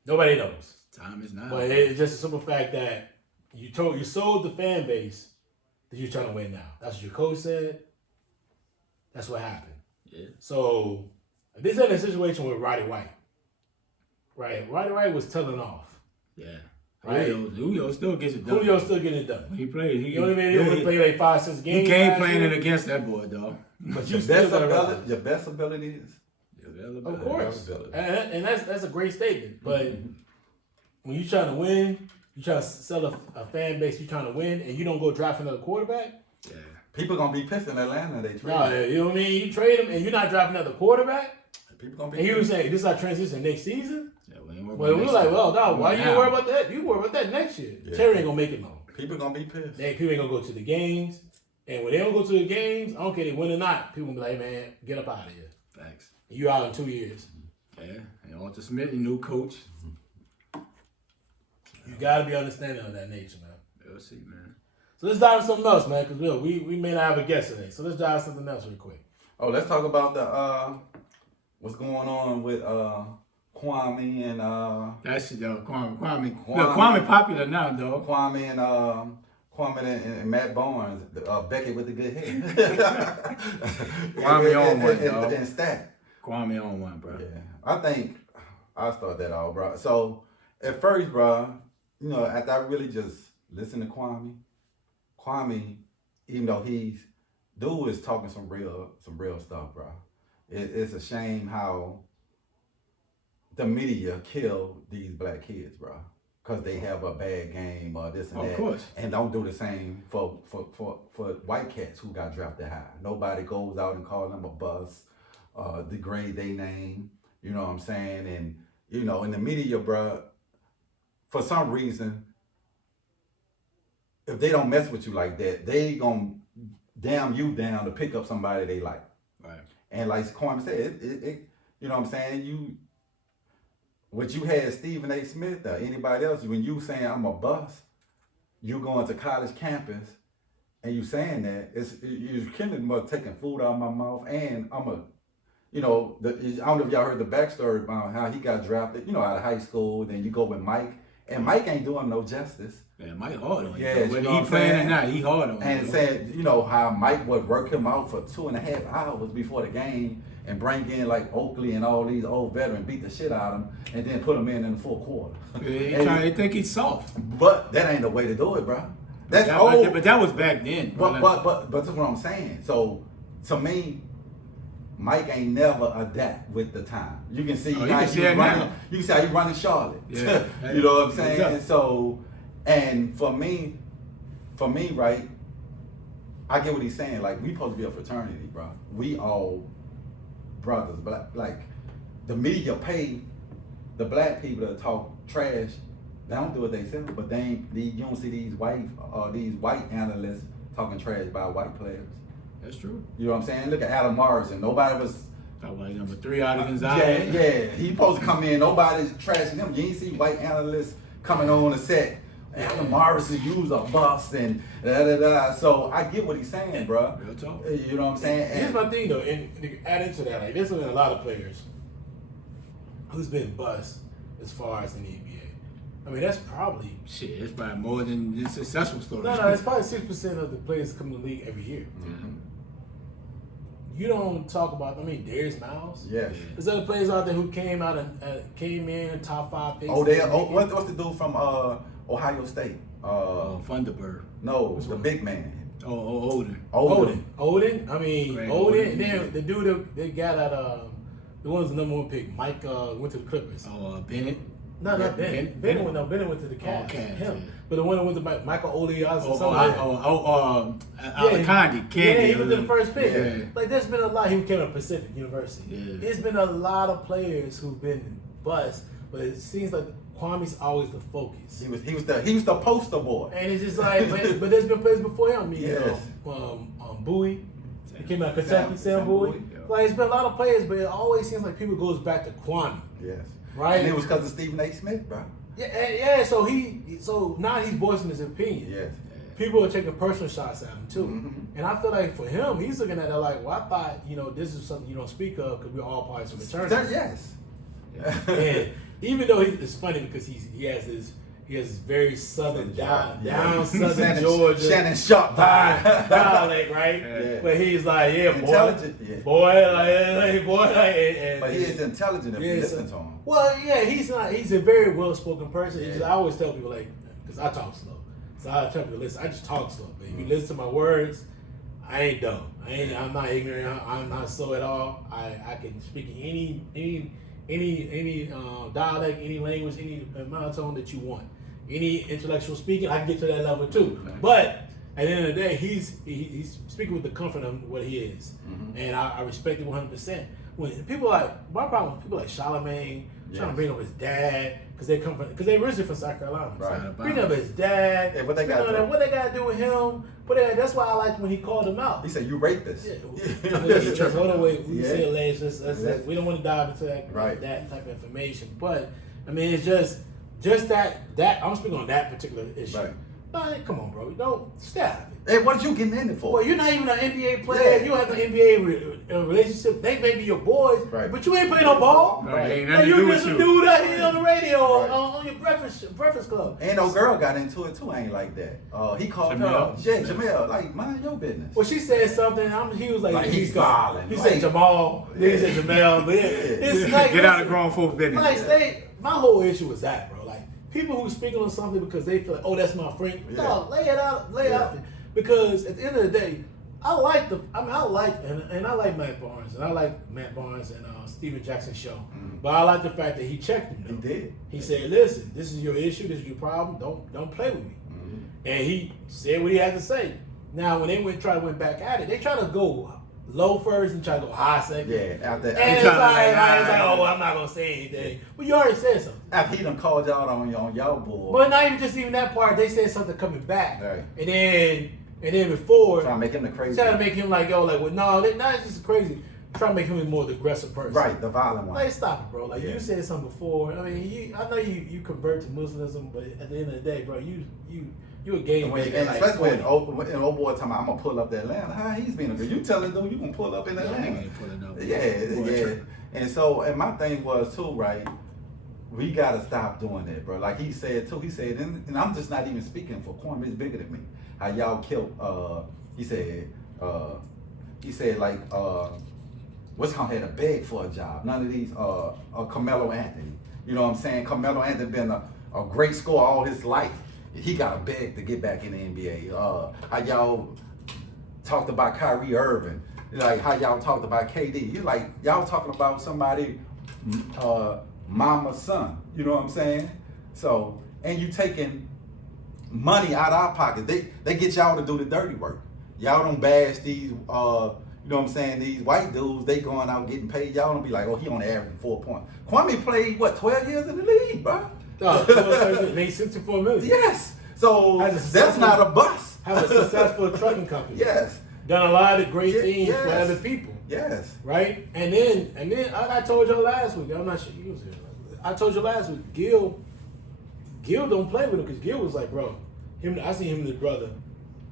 Nobody knows. Time is now. But it's just a simple fact that you sold the fan base that you're trying to win now. That's what your coach said. That's what happened. Yeah. So this ain't a situation with Roddy White. Right? Roddy White was telling off. Yeah. Right? Julio still gets it done. Julio's still getting it done. When he played, You know what I mean? He only played like 5-6 games. He can't playing it against that boy, dog. But you still got to your best abilities. Of course. And that's a great statement. But when you're trying to win, you try to sell a fan base, you're trying to win, and you don't go draft another quarterback. Yeah. People gonna be pissed in Atlanta. They trade. No, you know what I mean? You trade him, and you're not drafting another quarterback. People gonna be. And he was saying, "This is our transition next season." Yeah, we were like, "Well, dog, why you worry about that? You worry about that next year." Yeah. Terry ain't gonna make it long. People gonna be pissed. People ain't gonna go to the games, and when they don't go to the games, I don't care if they win or not. People gonna be like, "Man, get up out of here." Thanks. You out in 2 years. Yeah, and Arthur Smith, new coach. You gotta be understanding of that nature, man. We'll see, man. So let's dive into something else, man, because we may not have a guest today. So let's dive into something else real quick. Oh, let's talk about the what's going on with Kwame and That's Kwame popular now, though. Kwame and Matt Barnes, Becky with the good hair. Kwame on one, dog. And Stat. Kwame on one, bro. Yeah, I think I'll start that off, bro. So at first, bro, you know, after I really just listened to Kwame, even though dude is talking some real stuff, bro. It's a shame how the media kill these black kids, bro, because they have a bad game or this and that. Of course. And don't do the same for white cats who got drafted high. Nobody goes out and call them a bust, degrade their name. You know what I'm saying? And you know, in the media, bro, for some reason, if they don't mess with you like that, they gonna damn you down to pick up somebody they like. Right. And like Kwame said, you know what I'm saying? What you had Stephen A. Smith or anybody else, when you saying I'm a bust, you going to college campus and you saying that, you're kind of taking food out of my mouth, and I'm a, you know, I don't know if y'all heard the backstory about how he got drafted, you know, out of high school. Then you go with Mike, and Mike ain't doing no justice. Man, Mike hard on you. Yeah, whether he playing or not, he hard on you. And said, you know, how Mike would work him out for 2.5 hours before the game and bring in like Oakley and all these old veterans, beat the shit out of him, and then put him in the fourth quarter. Yeah, they think he's soft. But that ain't the way to do it, bro. That's old. But that was back then. But that's what I'm saying. So to me, Mike ain't never adapt with the time. You can see how he's running. You can see how he's running Charlotte. Yeah. You know what I'm saying? And so, and for me, right, I get what he's saying. Like, we supposed to be a fraternity, bro. We all brothers, but like the media pay the black people to talk trash. They don't do it themselves, but you don't see these white analysts talking trash about white players. That's true. You know what I'm saying? Look at Adam Morrison. Nobody was. That was number 3 out of Gonzaga. Yeah. He supposed to come in. Nobody's trashing him. You ain't see white analysts coming on the set. Adam Morrison used a bust and da. So I get what he's saying, bro. Real talk. You know what I'm saying? Here's my thing though, and to add into that, like there's been a lot of players who's been bust as far as in the NBA. I mean, that's probably it's probably more than the successful stories. No, it's probably 6% of the players come to the league every year. Mm-hmm. you don't talk about. I mean, Darius Miles. Yes. There's other players out there who came in top 5 picks. What's the dude from Ohio State? Thunderbird. No, the big man. Odin. Odin. I mean, Right, Odin. Odin, And then the dude that they got at the one was the number 1 pick. Mike went to the Clippers. Bennett. No, not Bennett. Bennett went to the Cavs. Cavs, Him. yeah. But the one that went to Michael Olias or something. Candy. Yeah, he was the first pick. Yeah. Like there's been a lot. He came to Pacific University. Yeah. There's been a lot of players who've been bust, but it seems like Kwame's always the focus. He was the poster boy. And it's just like, but there's been players before him. I mean, Yes. Bowie. He came out of Kentucky, Sam Bowie. Yeah. Like it's been a lot of players, but it always seems like people goes back to Kwame. Yes. Right. And it was because of Stephen A. Smith, bro. Yeah. So now he's voicing his opinion. Yes. People are taking personal shots at him too. Mhm. And I feel like for him, he's looking at it like, well, I thought, this is something you don't speak of because we're all parts of eternity. Yes. And even though it's funny because he has this very southern down southern Georgia Shannon Sharp dialect, right? Yeah. But he's like, Intelligent, yeah. But he is intelligent if you listen to him. Well, yeah, he's a very well spoken person. Yeah. I always tell people because I talk slow. So I tell people, listen, I just talk slow. But if you listen to my words, I ain't dumb. I'm not ignorant. I'm not slow at all. I can speak in any dialect, any language, any monotone that you want. Any intellectual speaking, I can get to that level too. Okay. But at the end of the day, he's speaking with the comfort of what he is, and I respect it 100%. When people my problem with people like Charlamagne trying to bring up his dad because they originally from South Carolina. Right. Bring up his dad. Yeah, what they got to do with him? That's why I liked when he called him out. He said, "You rapist." Yeah. Hold on, wait. We say alleged. We don't want to dive into that type of information. But I mean, it's just that I'm speaking on that particular issue. Right. Man, come on, bro. Don't stop it. Hey, what you getting in it for? Well, you're not even an NBA player. Yeah. You have an NBA relationship. They may be your boys, Right. but you ain't playing no ball. Right. Ain't Hey, nothing to you do just with a you. dude out here on the radio Right. on your breakfast club. And no girl got into it too. I ain't like that. He called her. Jamel. Yeah, Jamel. Like, mind your business. Well, she said something. He was like He's violent. He Like- said Jamal. Then he said Jamel. But it's like Get out of grown folk business. Like, my whole issue was that, bro. Like people who speak on something because they feel like, oh, that's my friend. Yeah. No, lay it out there. Because at the end of the day, I like Matt Barnes and Steven Jackson's show. But I like the fact that he checked him. He did. He said, listen, this is your issue, this is your problem, don't play with me. And he said what he had to say. Now when they went back at it, they try to go low first and try to go high second. Yeah, after And it's like, oh, I'm not gonna say anything. But you already said something. after he done called y'all on y'all board. But not even that part, they said something coming back. Right. And then before Trying to make him the crazy. trying to make him like, yo, like, well, no, not just crazy. Trying to make him a more aggressive person. Right, the violent one. Like, stop it, bro. Like, Yeah. you said something before. I mean, I know you convert to Muslimism, but at the end of the day, bro, you a game And, maker. and like, especially when 40. old boy talking about, I'm gonna pull up to Atlanta. How he's being a good. You telling them you gonna pull up in Atlanta? ain't pulling up. Yeah. And my thing was too, right? We gotta stop doing that, bro. Like he said too. He said, and I'm just not even speaking for Kwame. It's bigger than me. How y'all killed? He said like what's gonna have to beg for a job? None of these Carmelo Anthony. You know what I'm saying? Carmelo Anthony been a great scorer all his life. He gotta beg to get back in the NBA. How y'all talked about Kyrie Irving, like how y'all talked about KD. You like y'all talking about somebody, mama's son. You know what I'm saying? So, and you taking money out of our pockets. They get y'all to do the dirty work. Y'all don't bash these. You know what I'm saying? These white dudes, they going out getting paid. Y'all don't be like, oh, he only averaging 4 points. Kwame played 12 years in the league, bro. Made $64 million. Yes. So that's not a bust. Have a successful trucking company. Yes. Done a lot of great things Yes. for other people. Yes. Right? And then I told you last week, I'm not sure you was here. I told you last week, Gil don't play with him because Gil was like, bro, I seen him and his brother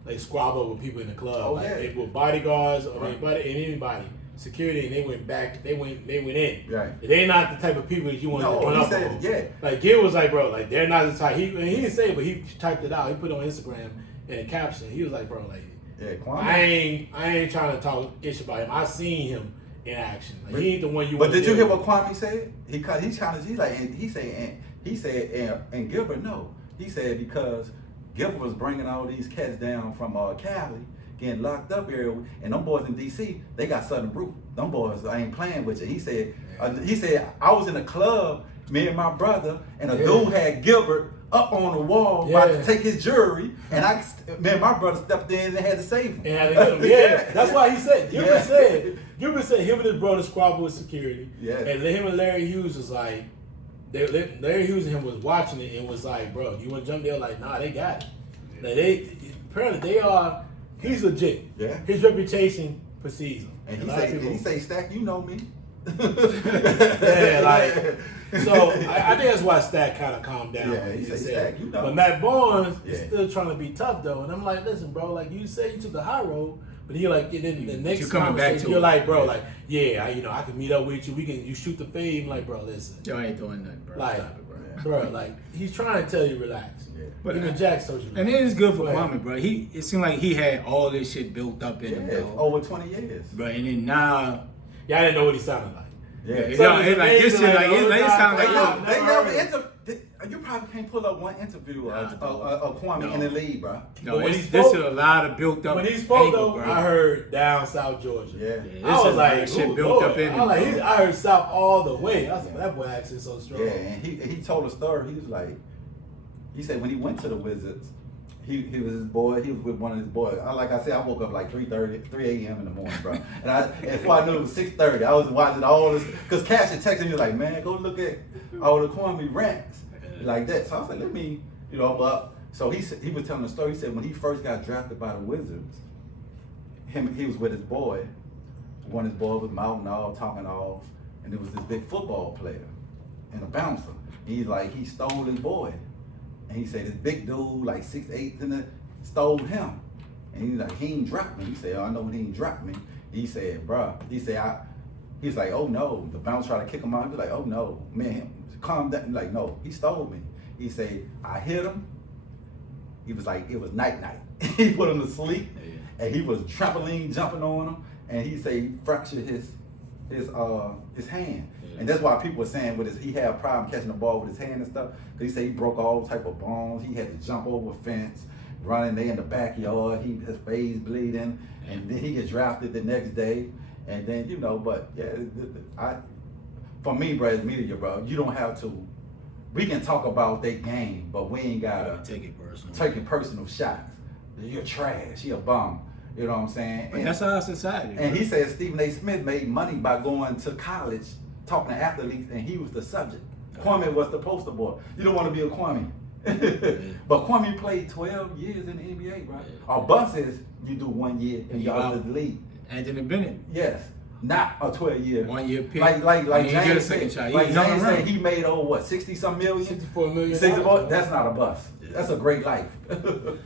like squabble with people in the club. Oh, like yeah. they were bodyguards or Right. anybody. Security, and they went back, they went in. Right. They're not the type of people that you want to No, run he up said, on. yeah. Like Gil was like, bro, like they're not the type. He didn't say it, but he typed it out. He put it on Instagram in a caption. He was like, bro, like Yeah, Kwame. I ain't trying to talk ish about him. I seen him in action. Like, he ain't the one you. But want did to you hear deal what with. Kwame said? He challenged. He's like, and he said, and Gilbert no. He said because Gilbert was bringing all these cats down from Cali, getting locked up here, and them boys in D.C. they got Southern root. Them boys I ain't playing with you. He said I was in a club, me and my brother, and a dude had Gilbert up on the wall about to take his jewelry, and my brother stepped in and had to save him. And had to get him. Yeah, that's why he said. Gilbert said him and his brother squabbled with security. Yeah. And him and Larry Hughes was like, Larry Hughes and him was watching it and was like, bro, you want to jump there? Like, nah, they got it. Like, apparently they are. He's legit. Yeah. His reputation precedes him. And he say, Stack, you know me. Yeah, like. So I think that's why Stack kind of calmed down. Yeah, he said, Stack, you know. But Matt Barnes is still trying to be tough though, and I'm like, listen, bro, like you say you took the high road, but you're like, then the next conversation, you're like, bro, like, I can meet up with you. You shoot the fade. I'm like, bro, listen, yo ain't doing nothing, bro. Like, bro, like he's trying to tell you relax. Yeah. But even Jack told you. And it is good for Kwame, bro. It seemed like he had all this shit built up in him, bro. Over 20 years. Bro, and then now, I didn't know what he sounded like. Yeah, it's like this shit, like it sound like they never you probably can't pull up one interview of Kwame in the league, bro. No, this is a lot of built up. When he spoke though, bro. I heard down South Georgia. Yeah, I was like, shit built up in him. I heard South all the way. I was like, that boy accent so strong. Yeah, and he told a story. He was like, he said when he went to the Wizards, he was his boy. He was with one of his boys. Like I said, I woke up like 3 a.m. in the morning, bro. And before I knew it was 6:30, I was watching all this. Because Cash had texted me like, man, go look at all the Kwame rants like that. So I was like, let me, but so he was telling the story. He said when he first got drafted by the Wizards, he was with his boy. One of his boys was mouthing off, talking off, and there was this big football player and a bouncer. He's like, he stole his boy. And he said this big dude, like 6'8", stole him. And he's like, he ain't dropped me. He said, I know when he ain't dropped me. He said, bruh, he's like, oh no. The bouncer tried to kick him out. He was like, oh no, man, calm down. Like, no, he stole me. He said, I hit him. He was like, it was night. He put him to sleep, and he was trampoline jumping on him. And he said he fractured his hand. And that's why people were saying he had a problem catching the ball with his hand and stuff. Because he said he broke all type of bones. He had to jump over a fence, running there in the backyard. His face bleeding. And then he gets drafted the next day. And then, but yeah, for me, bro, as media, bro, you don't have to. We can talk about their game, but we ain't got to take it personal. Taking personal shots. You're trash. You're a bum. You know what I'm saying? But that's our society. And he said Stephen A. Smith made money by going to college, talking to athletes, and he was the subject. Kwame was the poster boy. You don't want to be a Kwame. But Kwame played 12 years in the NBA, right? Our bus is you do 1 year and you're out of the league. Anthony Bennett. Yes. Not a 12-year. 1 year pick. Like James said. Like James said, he made over 60-some million? 64 million. That's not a bust. That's a great life.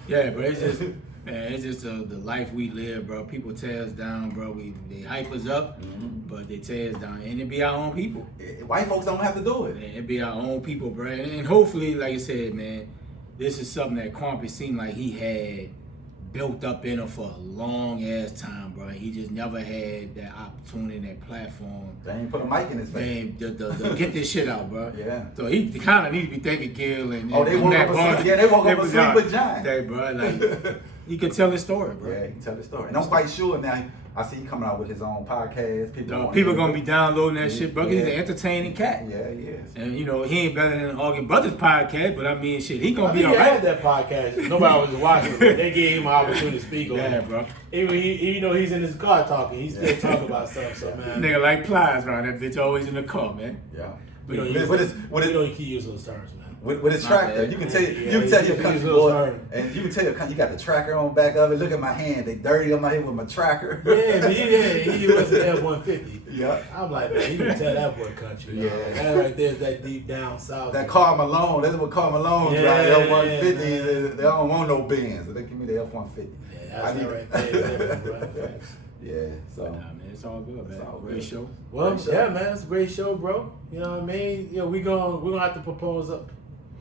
Yeah, but it's just the life we live, bro. People tear us down, bro. They hype us up, but they tear us down. And it be our own people. White folks don't have to do it. It be our own people, bro. And hopefully, like I said, man, this is something that Kwame seemed like he had built up in him for a long ass time, bro. He just never had that opportunity, that platform. They ain't put a mic in his face. To get this shit out, bro. Yeah. So he kind of need to be thanking Gil and they woke up a sleep with John. Hey, bro, like he could tell his story, bro. Yeah, he can tell his story. And I'm quite sure now. I see he coming out with his own podcast. People gonna be downloading that shit, bro. He's an entertaining cat. Yeah, he is. And he ain't better than Augie Brothers podcast, but I mean, shit, he gonna be alright. alright. He had that podcast. Nobody was watching. But they gave him an opportunity to speak on it. Yeah, bro. Even though he's in his car talking, he still talking about stuff. So man, nigga like Plies around that bitch, always in the car, man. Yeah. We don't keep using those terms, man. With his tractor, you can tell your country boy, and you can tell your country, you got the tracker on back of it. Look at my hand, they dirty on my head with my tracker. Yeah, he was an F-150. Yeah, I'm like, man, you can tell that boy country. Yeah, that right there is that deep down south. That Carl Malone, that's what Carl Malone drive. F-150, they don't want no Benz, so they give me the F-150. Yeah, that's right there. Yeah, so nah, man, it's all good, man. Great show. Well, yeah, man, it's a great show, bro. You know what I mean? We're gonna have to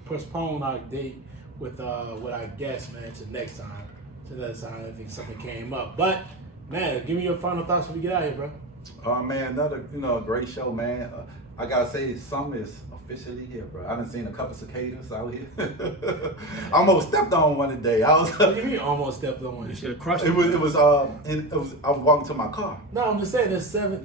postpone our date with our guest, man, to next time. So that's how I think something came up. But man, give me your final thoughts when we get out of here, bro. Oh man, another great show, man. I gotta say, summer is officially here, bro. I done seen a couple cicadas out here. I almost stepped on one today. I was. What do you mean almost stepped on one? You should have crushed It it. was. I was walking to my car. No, I'm just saying.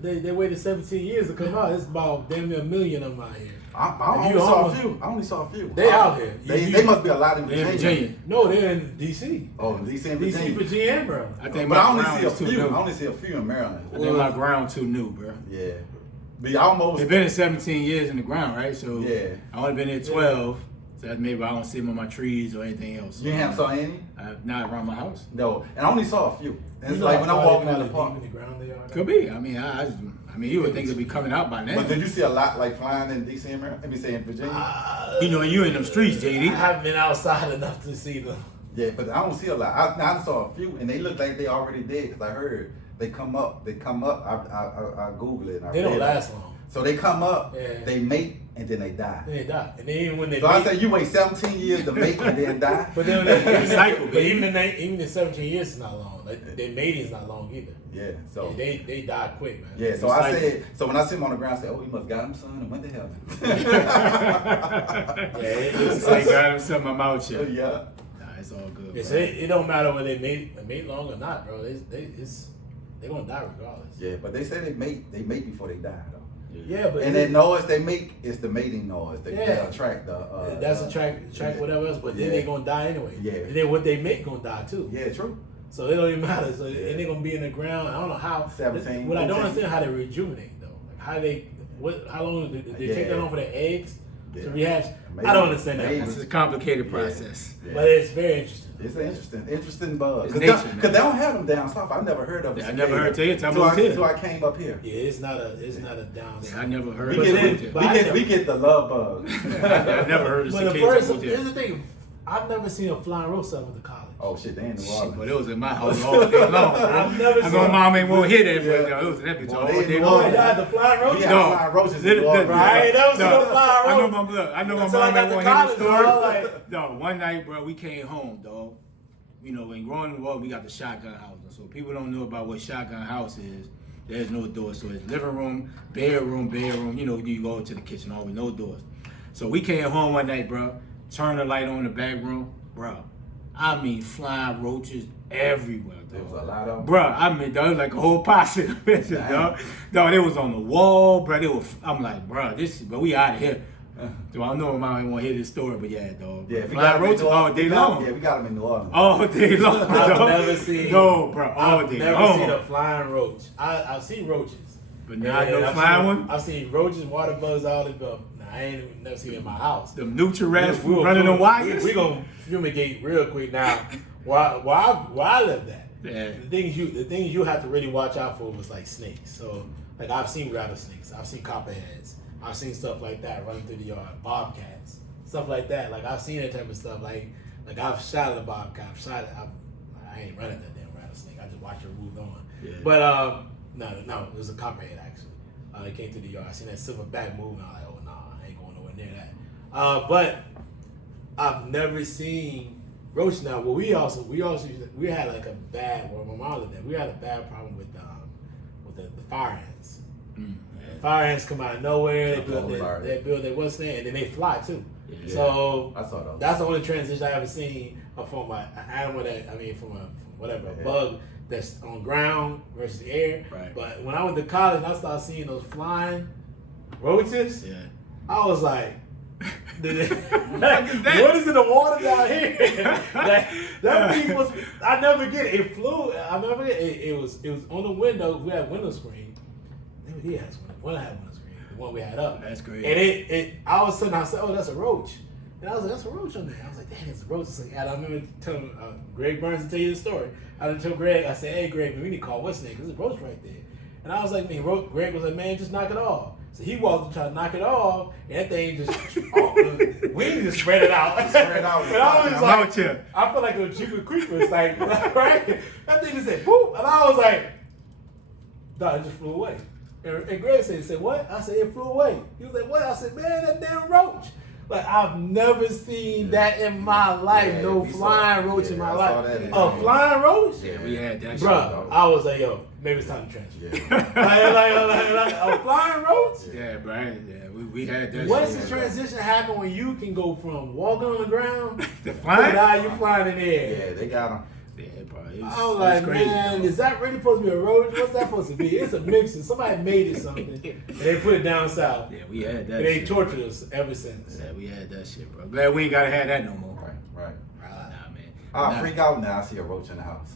They waited 17 years to come out. It's about damn near a million of them out here. I You only saw a almost- few. I only saw a few. They out here. They must be a lot in They're in Virginia. Virginia. No, they're in D.C. Oh, DC and D.C., Virginia. Virginia, and Maryland. I think But my I only ground see a is too few. new. I only see a few in Maryland. I think my ground too new, bro. Yeah. But I almost. They've been in 17 years in the ground, right? So Yeah. I only been there 12. So that maybe I don't see them on my trees or anything else. You ain't saw any? Not around my house. No. And I only saw a few. And it's You know like how when I'm far walking they in the deep park. in the ground they are. Could be. I mean, you would think it'd be coming out by now. But did you see a lot like flying in DC and Maryland? Let me say in Virginia. You know, you in them streets, I JD. haven't been outside enough to see them. Yeah, but I don't see a lot. I saw a few, and they look like they already dead. Cause I heard they come up. I Google it. And I They don't read it. last long. So they come up, Yeah. they mate, and then they die. They die. And then even when they So I mate- say you wait 17 years to mate and then die. But then even, Cycle, but baby. even in 17 years is not long. Like, their mating's not long either. Yeah. So. Yeah, they die quick, man. Yeah, so It's I like- said, so when I see him on the ground, I say, oh, he must got him, son, and went to heaven. Yeah, It's like got him something I'm out here. Yeah. Nah, it's all good. Yeah, bro. so it don't matter whether they mate long or not, bro. They gonna die regardless. Yeah, but they say they mate before they die, though. Yeah, but And that noise they make is the mating noise. They Yeah. attract the. that's a track yeah. whatever else. But then Yeah. they gonna die anyway. Yeah. And then what they make gonna die too. Yeah, true. So it don't even matter. So Yeah. and they gonna be in the ground. I don't know how. 17, What I don't 14. understand how they rejuvenate though. Like how long did they take Yeah. that on for their eggs to Yeah. rehatch? Maybe- I don't understand that. maybe. It's a complicated process. Yeah. But it's very interesting. It's an interesting bug. It's Because nature, man. they don't have them down south. I never heard of it. I never heard till you tell me it's Until here. I came up here. Yeah, it's not a down. I never heard We of then- it. but I never- we get the love bug. I never heard of But the cicadas. first, here's the thing. I've never seen a flying roach set with the college. Oh shit, they in New Shit, Orleans. but it was in my house all day long. I've never I seen know it. mom ain't won't hear that, Yeah. but it was that bitch Boy, all they in day New Oh, long. Orleans. yeah, the flying roach. We have No. flying roaches in Literally- New Orleans. Right, that was No, no flying I know roach. my look. I know my Until I mom got ain't to want to hear the college, story. bro, like- No, one night, bro, we came home, dog. You know, when growing in the world, we got the shotgun house. So people don't know about what shotgun house is. There's no doors. So it's living room, bedroom. You know, you go to the kitchen, all with no doors. So we came home one night, bro. Turned the light on in the back room, bro. I mean, flying roaches everywhere, There dog. was a lot of them. Bro, I mean, dog, like a whole posse of bitches, dog. Dog, they was on the wall, bro. I'm like, bro, but we out of here. So I know my mom won't hear this story, but yeah, dog. Yeah, we got flying them in roaches New all Orleans. day long. Yeah, we got them in New Orleans. All day long, I've dog. never seen. No, bro, all I've day never long. seen a flying roach. I've seen roaches. But now no I've flying seen, one. I've seen roaches, water bugs, all that. But I ain't never seen it in my house. Them nutri-rats We- we- running we- on wires. We gonna fumigate real quick now. Where I lived at. Yeah. The things you have to really watch out for was like snakes. So like I've seen rattlesnakes, I've seen copperheads, I've seen stuff like that running through the yard, bobcats, stuff like that. Like I've seen that type of stuff. Like I've shot at a bobcat, I ain't running that damn rattlesnake. I just watched it move on. Yeah. But no, it was a copperhead actually. It came through the yard. I seen that silverback move, and I was like, oh nah, I ain't going nowhere near that. But I've never seen roach. Now, well, we had like a bad. Well, my mom lived there. We had a bad problem with the fire ants. Fire ants come out of nowhere. They build their what's there, and then they fly too. Yeah. So I saw those. that's the only transition I ever seen from an animal from whatever, a bug that's on ground versus air. Right. But when I went to college and I started seeing those flying roaches, Yeah. I was like, what is that? is in the water down here? that piece was, I never get it. It flew. I never get it. It was on the window. We had window screen. Maybe he has one. One had window screen. The one we had up. That's great. And it all of a sudden I said, oh, that's a roach. And I was like, that's a roach on there. I was like, dang, it's a roach. It's like, and I remember telling Greg Burns to tell you the story. I didn't tell Greg. I said, hey, Greg, we need to call what's name? Because there's a roach right there. And I was like, Greg was like, man, just knock it off. So he walked to try to knock it off, and that thing just, wings just spread it out. Spread out. And I was I'm like, out here. I feel like a Jeepers Creepers, like, right? That thing just said, boop. And I was like, no, it just flew away. And Greg said, what? I said, it flew away. He was like, what? I said, man, that damn roach. Like I've never seen that in my life. Yeah, no we saw flying it. roach Yeah, in my I saw life. that in A there. flying roach? Yeah, we had that shit, Bruh, dog. I was like, yo, maybe it's time to transfer. Yeah. like, a flying roach? Yeah, Brian. Yeah, we had that What's shit. the transition happen when you can go from walking on the ground The to flying? now you flying in the air? Yeah, they got him. Yeah, bro. I was like, crazy, man, dog. is that really supposed to be a roach? What's that supposed to be? It's a mixer. Somebody made it something, and they put it down south. Yeah, we had that And they shit. tortured us ever since. Yeah, we had that shit, bro. Glad we ain't gotta have that no more. Right. Nah, man. I freak out now. I see a roach in the house.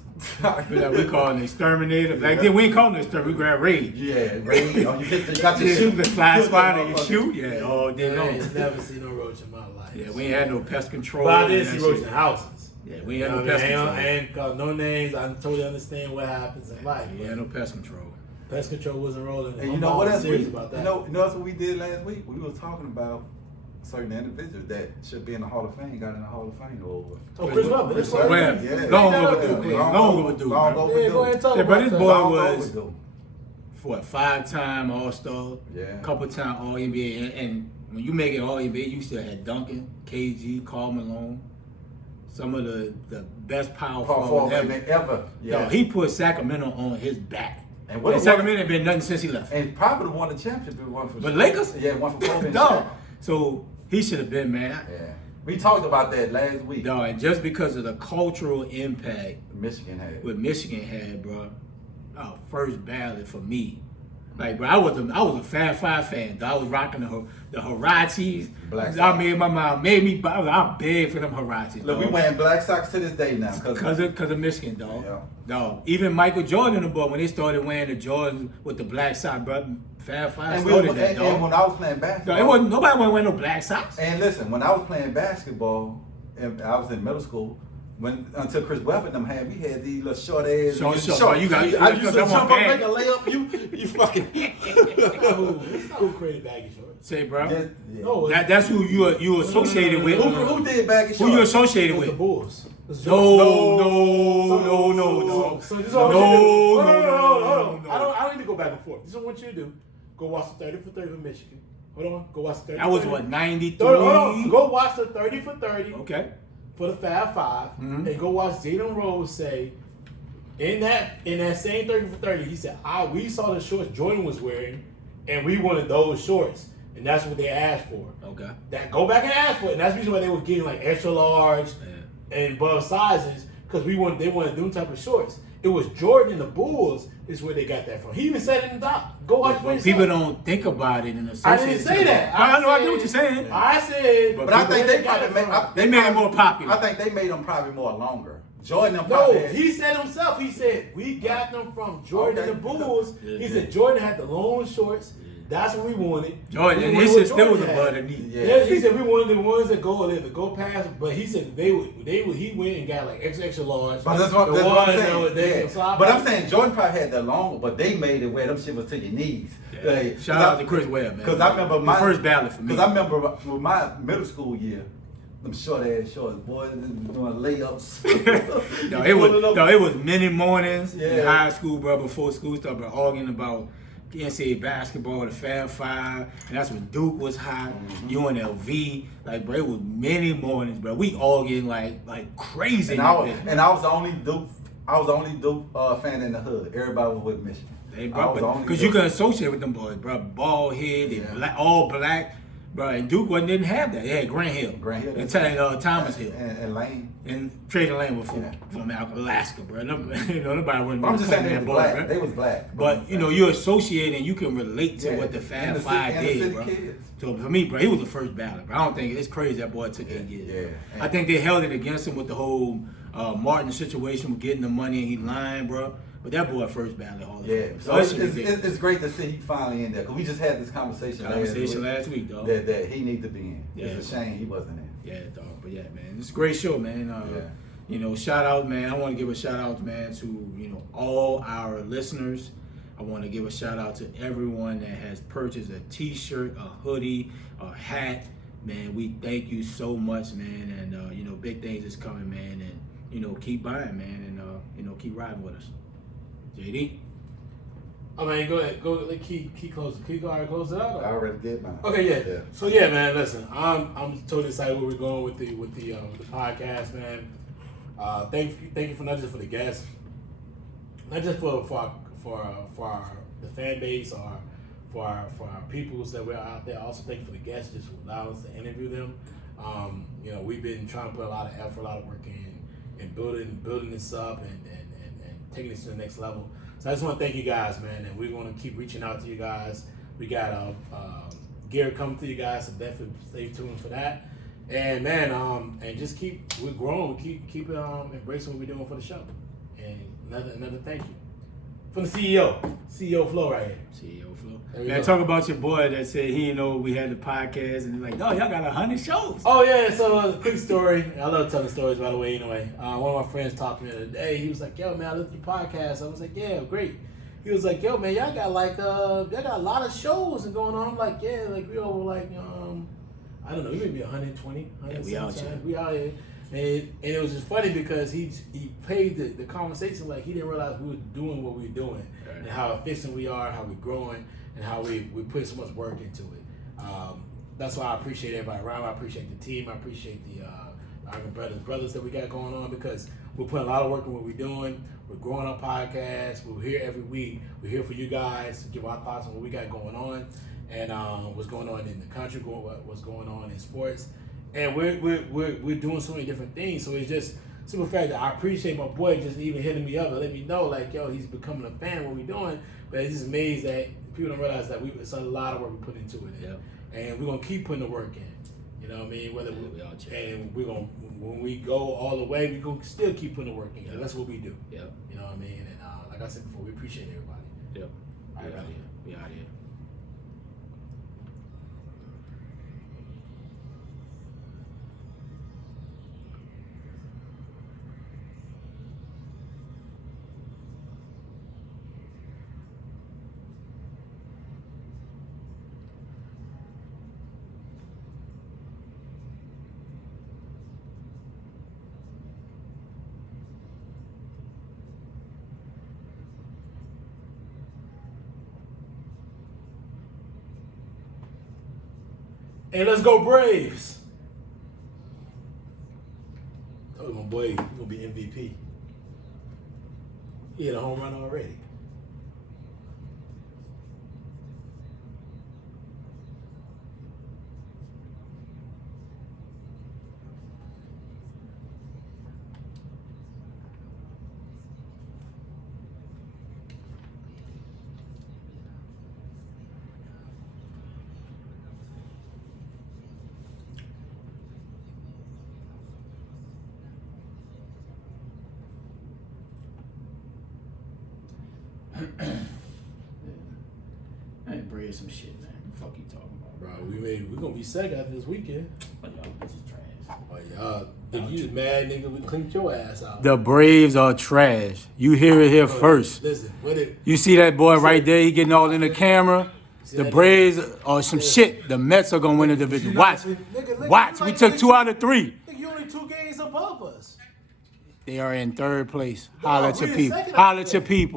We call it an exterminator. Like then we ain't calling it exterminator. We grab rage. Yeah, right. You know, you got your Yeah, shoe. the fly Shoot spider, that you motherfucker. shoot. Yeah, all day I long. ain't never seen no roach in my life. Yeah, we ain't had no pest control. But I did and see that roach shit. in houses. Yeah, we ain't You had know no what I pest mean? control. I ain't called no names. I totally understand what happens in life. We had no pest control. Pest control wasn't rolling. And My you know mom what was else? serious about that. You know that's what we did last week. We was talking about certain individuals that should be in the Hall of Fame, got in the Hall of Fame over. Oh, Chris Webber. Chris That's Webber. right. Yeah. Long Bring that up overdue, real quick. man. Long overdue, Long bro. overdue. Yeah, go ahead and talk Yeah, about but this that. boy Long was overdue. what 5-time All-Star, Yeah. couple-time All-NBA, and when you make it All-NBA, you still had Duncan, KG, Karl Malone, some of the best power Power forwards forward ever. ever. Yeah. Yo, he put Sacramento on his back. And what And a- Sacramento ain't been nothing since he left. And probably won the championship. One for But Lakers? Yeah, one for Kobe. and Dog. Shaq. So he should have been, man. Yeah. We talked about that last week. Dog, and just because of the cultural impact Michigan had. what Michigan had, bro, first ballot for me. Like, bro, I was a Fab Five fan. Dog. I was rocking the Hirachis. Black I Sox. made my mom made me. I begged for them Hirachis. Look, we dog. wearing black socks to this day now. Cause of Michigan, dog. Yeah. Dog. Even Michael Jordan, the boy, when they started wearing the Jordans with the black sock, bro, Fab Five And, started that, dog. and when I was playing Dog, basketball, it wasn't nobody wasn't wearing no black socks. And listen, when I was playing basketball, and I was in middle school. Until Chris Webber and them had, we had these little short ass. Short. You got- I used to that one jump up, bad. make a layup. You fucking. Who created baggy shorts? Say, bro. Yeah. No, That's who you associated with. Who did baggy Who you shorts? associated It's the with? Bulls. It's No, Jordan. dog. So this is No, what I want you to do. no, Hold on. no. I don't need to go back and forth. This is what I want you to do. Go watch the 30 for 30 for Michigan. Hold on. Go watch the 30 That for was 30. what, 93? Hold on. Go watch the 30 for 30 Okay. for the Fab 5 Mhm. and go watch Jalen Rose say in that same 30 for 30, he said, we saw the shorts Jordan was wearing and we wanted those shorts. And that's what they asked for. Okay. That go back and ask for it. And that's the reason why they were getting like extra large and above sizes, because they wanted them type of shorts. It was Jordan and the Bulls is where they got that from. He even said it in the doc. Go watch it for But yourself. people don't think about it in I association. didn't say that. I know, I said- get what you're saying. I said, But I think they got probably it made. from. They made it more popular. I think they made them probably more longer. Jordan them No, probably. had- he said himself. He said we got them from Jordan Okay. and the Bulls. Yeah, He yeah. said Jordan had the long shorts. That's what we wanted. Jordan, We and wanted his what shit still was Jordan above had. the knee. Yeah. Yeah, he said we wanted the ones that go past, but he said they would. He went and got like extra large. But that's what The I'm ones that saying. were there. Yeah. So I But I'm probably- saying Jordan probably had that longer, but they made it where them shit was to your knees. Yeah. Like, Shout 'cause out to Chris Webb, man. Because I remember The my first ballot for me. Because I remember with my middle school year, them short ass shorts, boys doing layups. No, it was many mornings in Yeah. high school, bro, before school started, bro, arguing about NCAA basketball, the Fab Five, and that's when Duke was hot, UNLV, like, bro, it was many mornings, bro. We arguing like crazy. And I was the only Duke fan in the hood. Everybody was with Michigan. Hey, I was bro, the only because you Duke. can associate with them boys, bro. Bald head, they Yeah. all black, bro. And Duke didn't have that. They had Grant Hill, and Thomas Hill, and Lane. and Trader Lane was from Yeah. Alaska, bro. Nobody wouldn't. I'm just saying they that was boy, black. bro. They was black. But you associate and you can relate to Yeah. what the Fab And the Five city did, bro. kids. So for me, bro, he was the first ballot, bro. I don't think it's crazy that boy took 8 years. Yeah. I think they held it against him with the whole Martin situation with getting the money and he lying, bro. But that boy first ballot Hall of Yeah, Fame. so that it's, shit is big. it's great to see he finally in there because we just had this conversation last week, dog. that he needs to be in. Yeah. It's a shame he wasn't in. Yeah, dog. But yeah, man, it's a great show, man. Shout out, man. I want to give a shout out, man, to all our listeners. I want to give a shout out to everyone that has purchased a T-shirt, a hoodie, a hat. Man, we thank you so much, man. And big things is coming, man. And keep buying, man. And keep riding with us. JD. I mean, go ahead. Go. Let Key close. Key go ahead, close it out. I already did mine. Okay, yeah. So yeah, man. Listen, I'm totally excited where we're going with the podcast, man. Thank you for not just for the guests, not just for the fan base or for our peoples that we're out there. Also, thank you for the guests just for allowing us to interview them. We've been trying to put a lot of effort, a lot of work in building this up and taking this to the next level. So I just want to thank you guys, man, and we're going to keep reaching out to you guys. We got gear coming to you guys, so definitely stay tuned for that. And man, and just we're growing. We keep embracing what we're doing for the show. And another thank you from the CEO Flo right here. CEO Flo. Man, talk about your boy that said he didn't know we had the podcast, and he's like, "Oh, y'all got 100 shows." Oh yeah, so quick story. I love telling stories, by the way. Anyway, one of my friends talked to me the other day. He was like, "Yo, man, I listened to your podcast." I was like, "Yeah, great." He was like, "Yo, man, y'all got y'all got a lot of shows and going on." I'm like, "Yeah, like we over like I don't know, maybe 120, 100 we out here. We out here." And it was just funny because he played the conversation like he didn't realize we were doing what we were doing, right, and how efficient we are, how we're growing, and how we put so much work into it. That's why I appreciate everybody around. I appreciate the team. I appreciate the brothers that we got going on, because we're putting a lot of work in what we're doing. We're growing our podcast. We're here every week. We're here for you guys to give our thoughts on what we got going on and what's going on in the country, what's going on in sports. And we're doing so many different things. So it's just simple fact that I appreciate my boy just even hitting me up and letting me know, like, yo, he's becoming a fan of what we're doing. But it's just amazing that people don't realize that it's a lot of work we put into it. Yep. And we're gonna keep putting the work in. You know what I mean? And we're gonna, when we go all the way, we're gonna still keep putting the work in. Yep. That's what we do. Yep. You know what I mean? And like I said before, we appreciate everybody. Yep. All right, we out here. And let's go Braves. Told you my boy, he's gonna be MVP. He hit a home run already. I ain't bring some shit, man. What the fuck you talking about, bro? We're gonna be second after this weekend. Oh, y'all bitches trash. Oh y'all, if you mad nigga, we cleaned your ass out. The Braves are trash. You hear it here first. Listen, you see that boy right there? He getting all in the camera. The Braves are some shit. The Mets are gonna win the division. Watch. We took 2 out of 3. You only 2 games above us. They are in 3rd place. Holla at your people.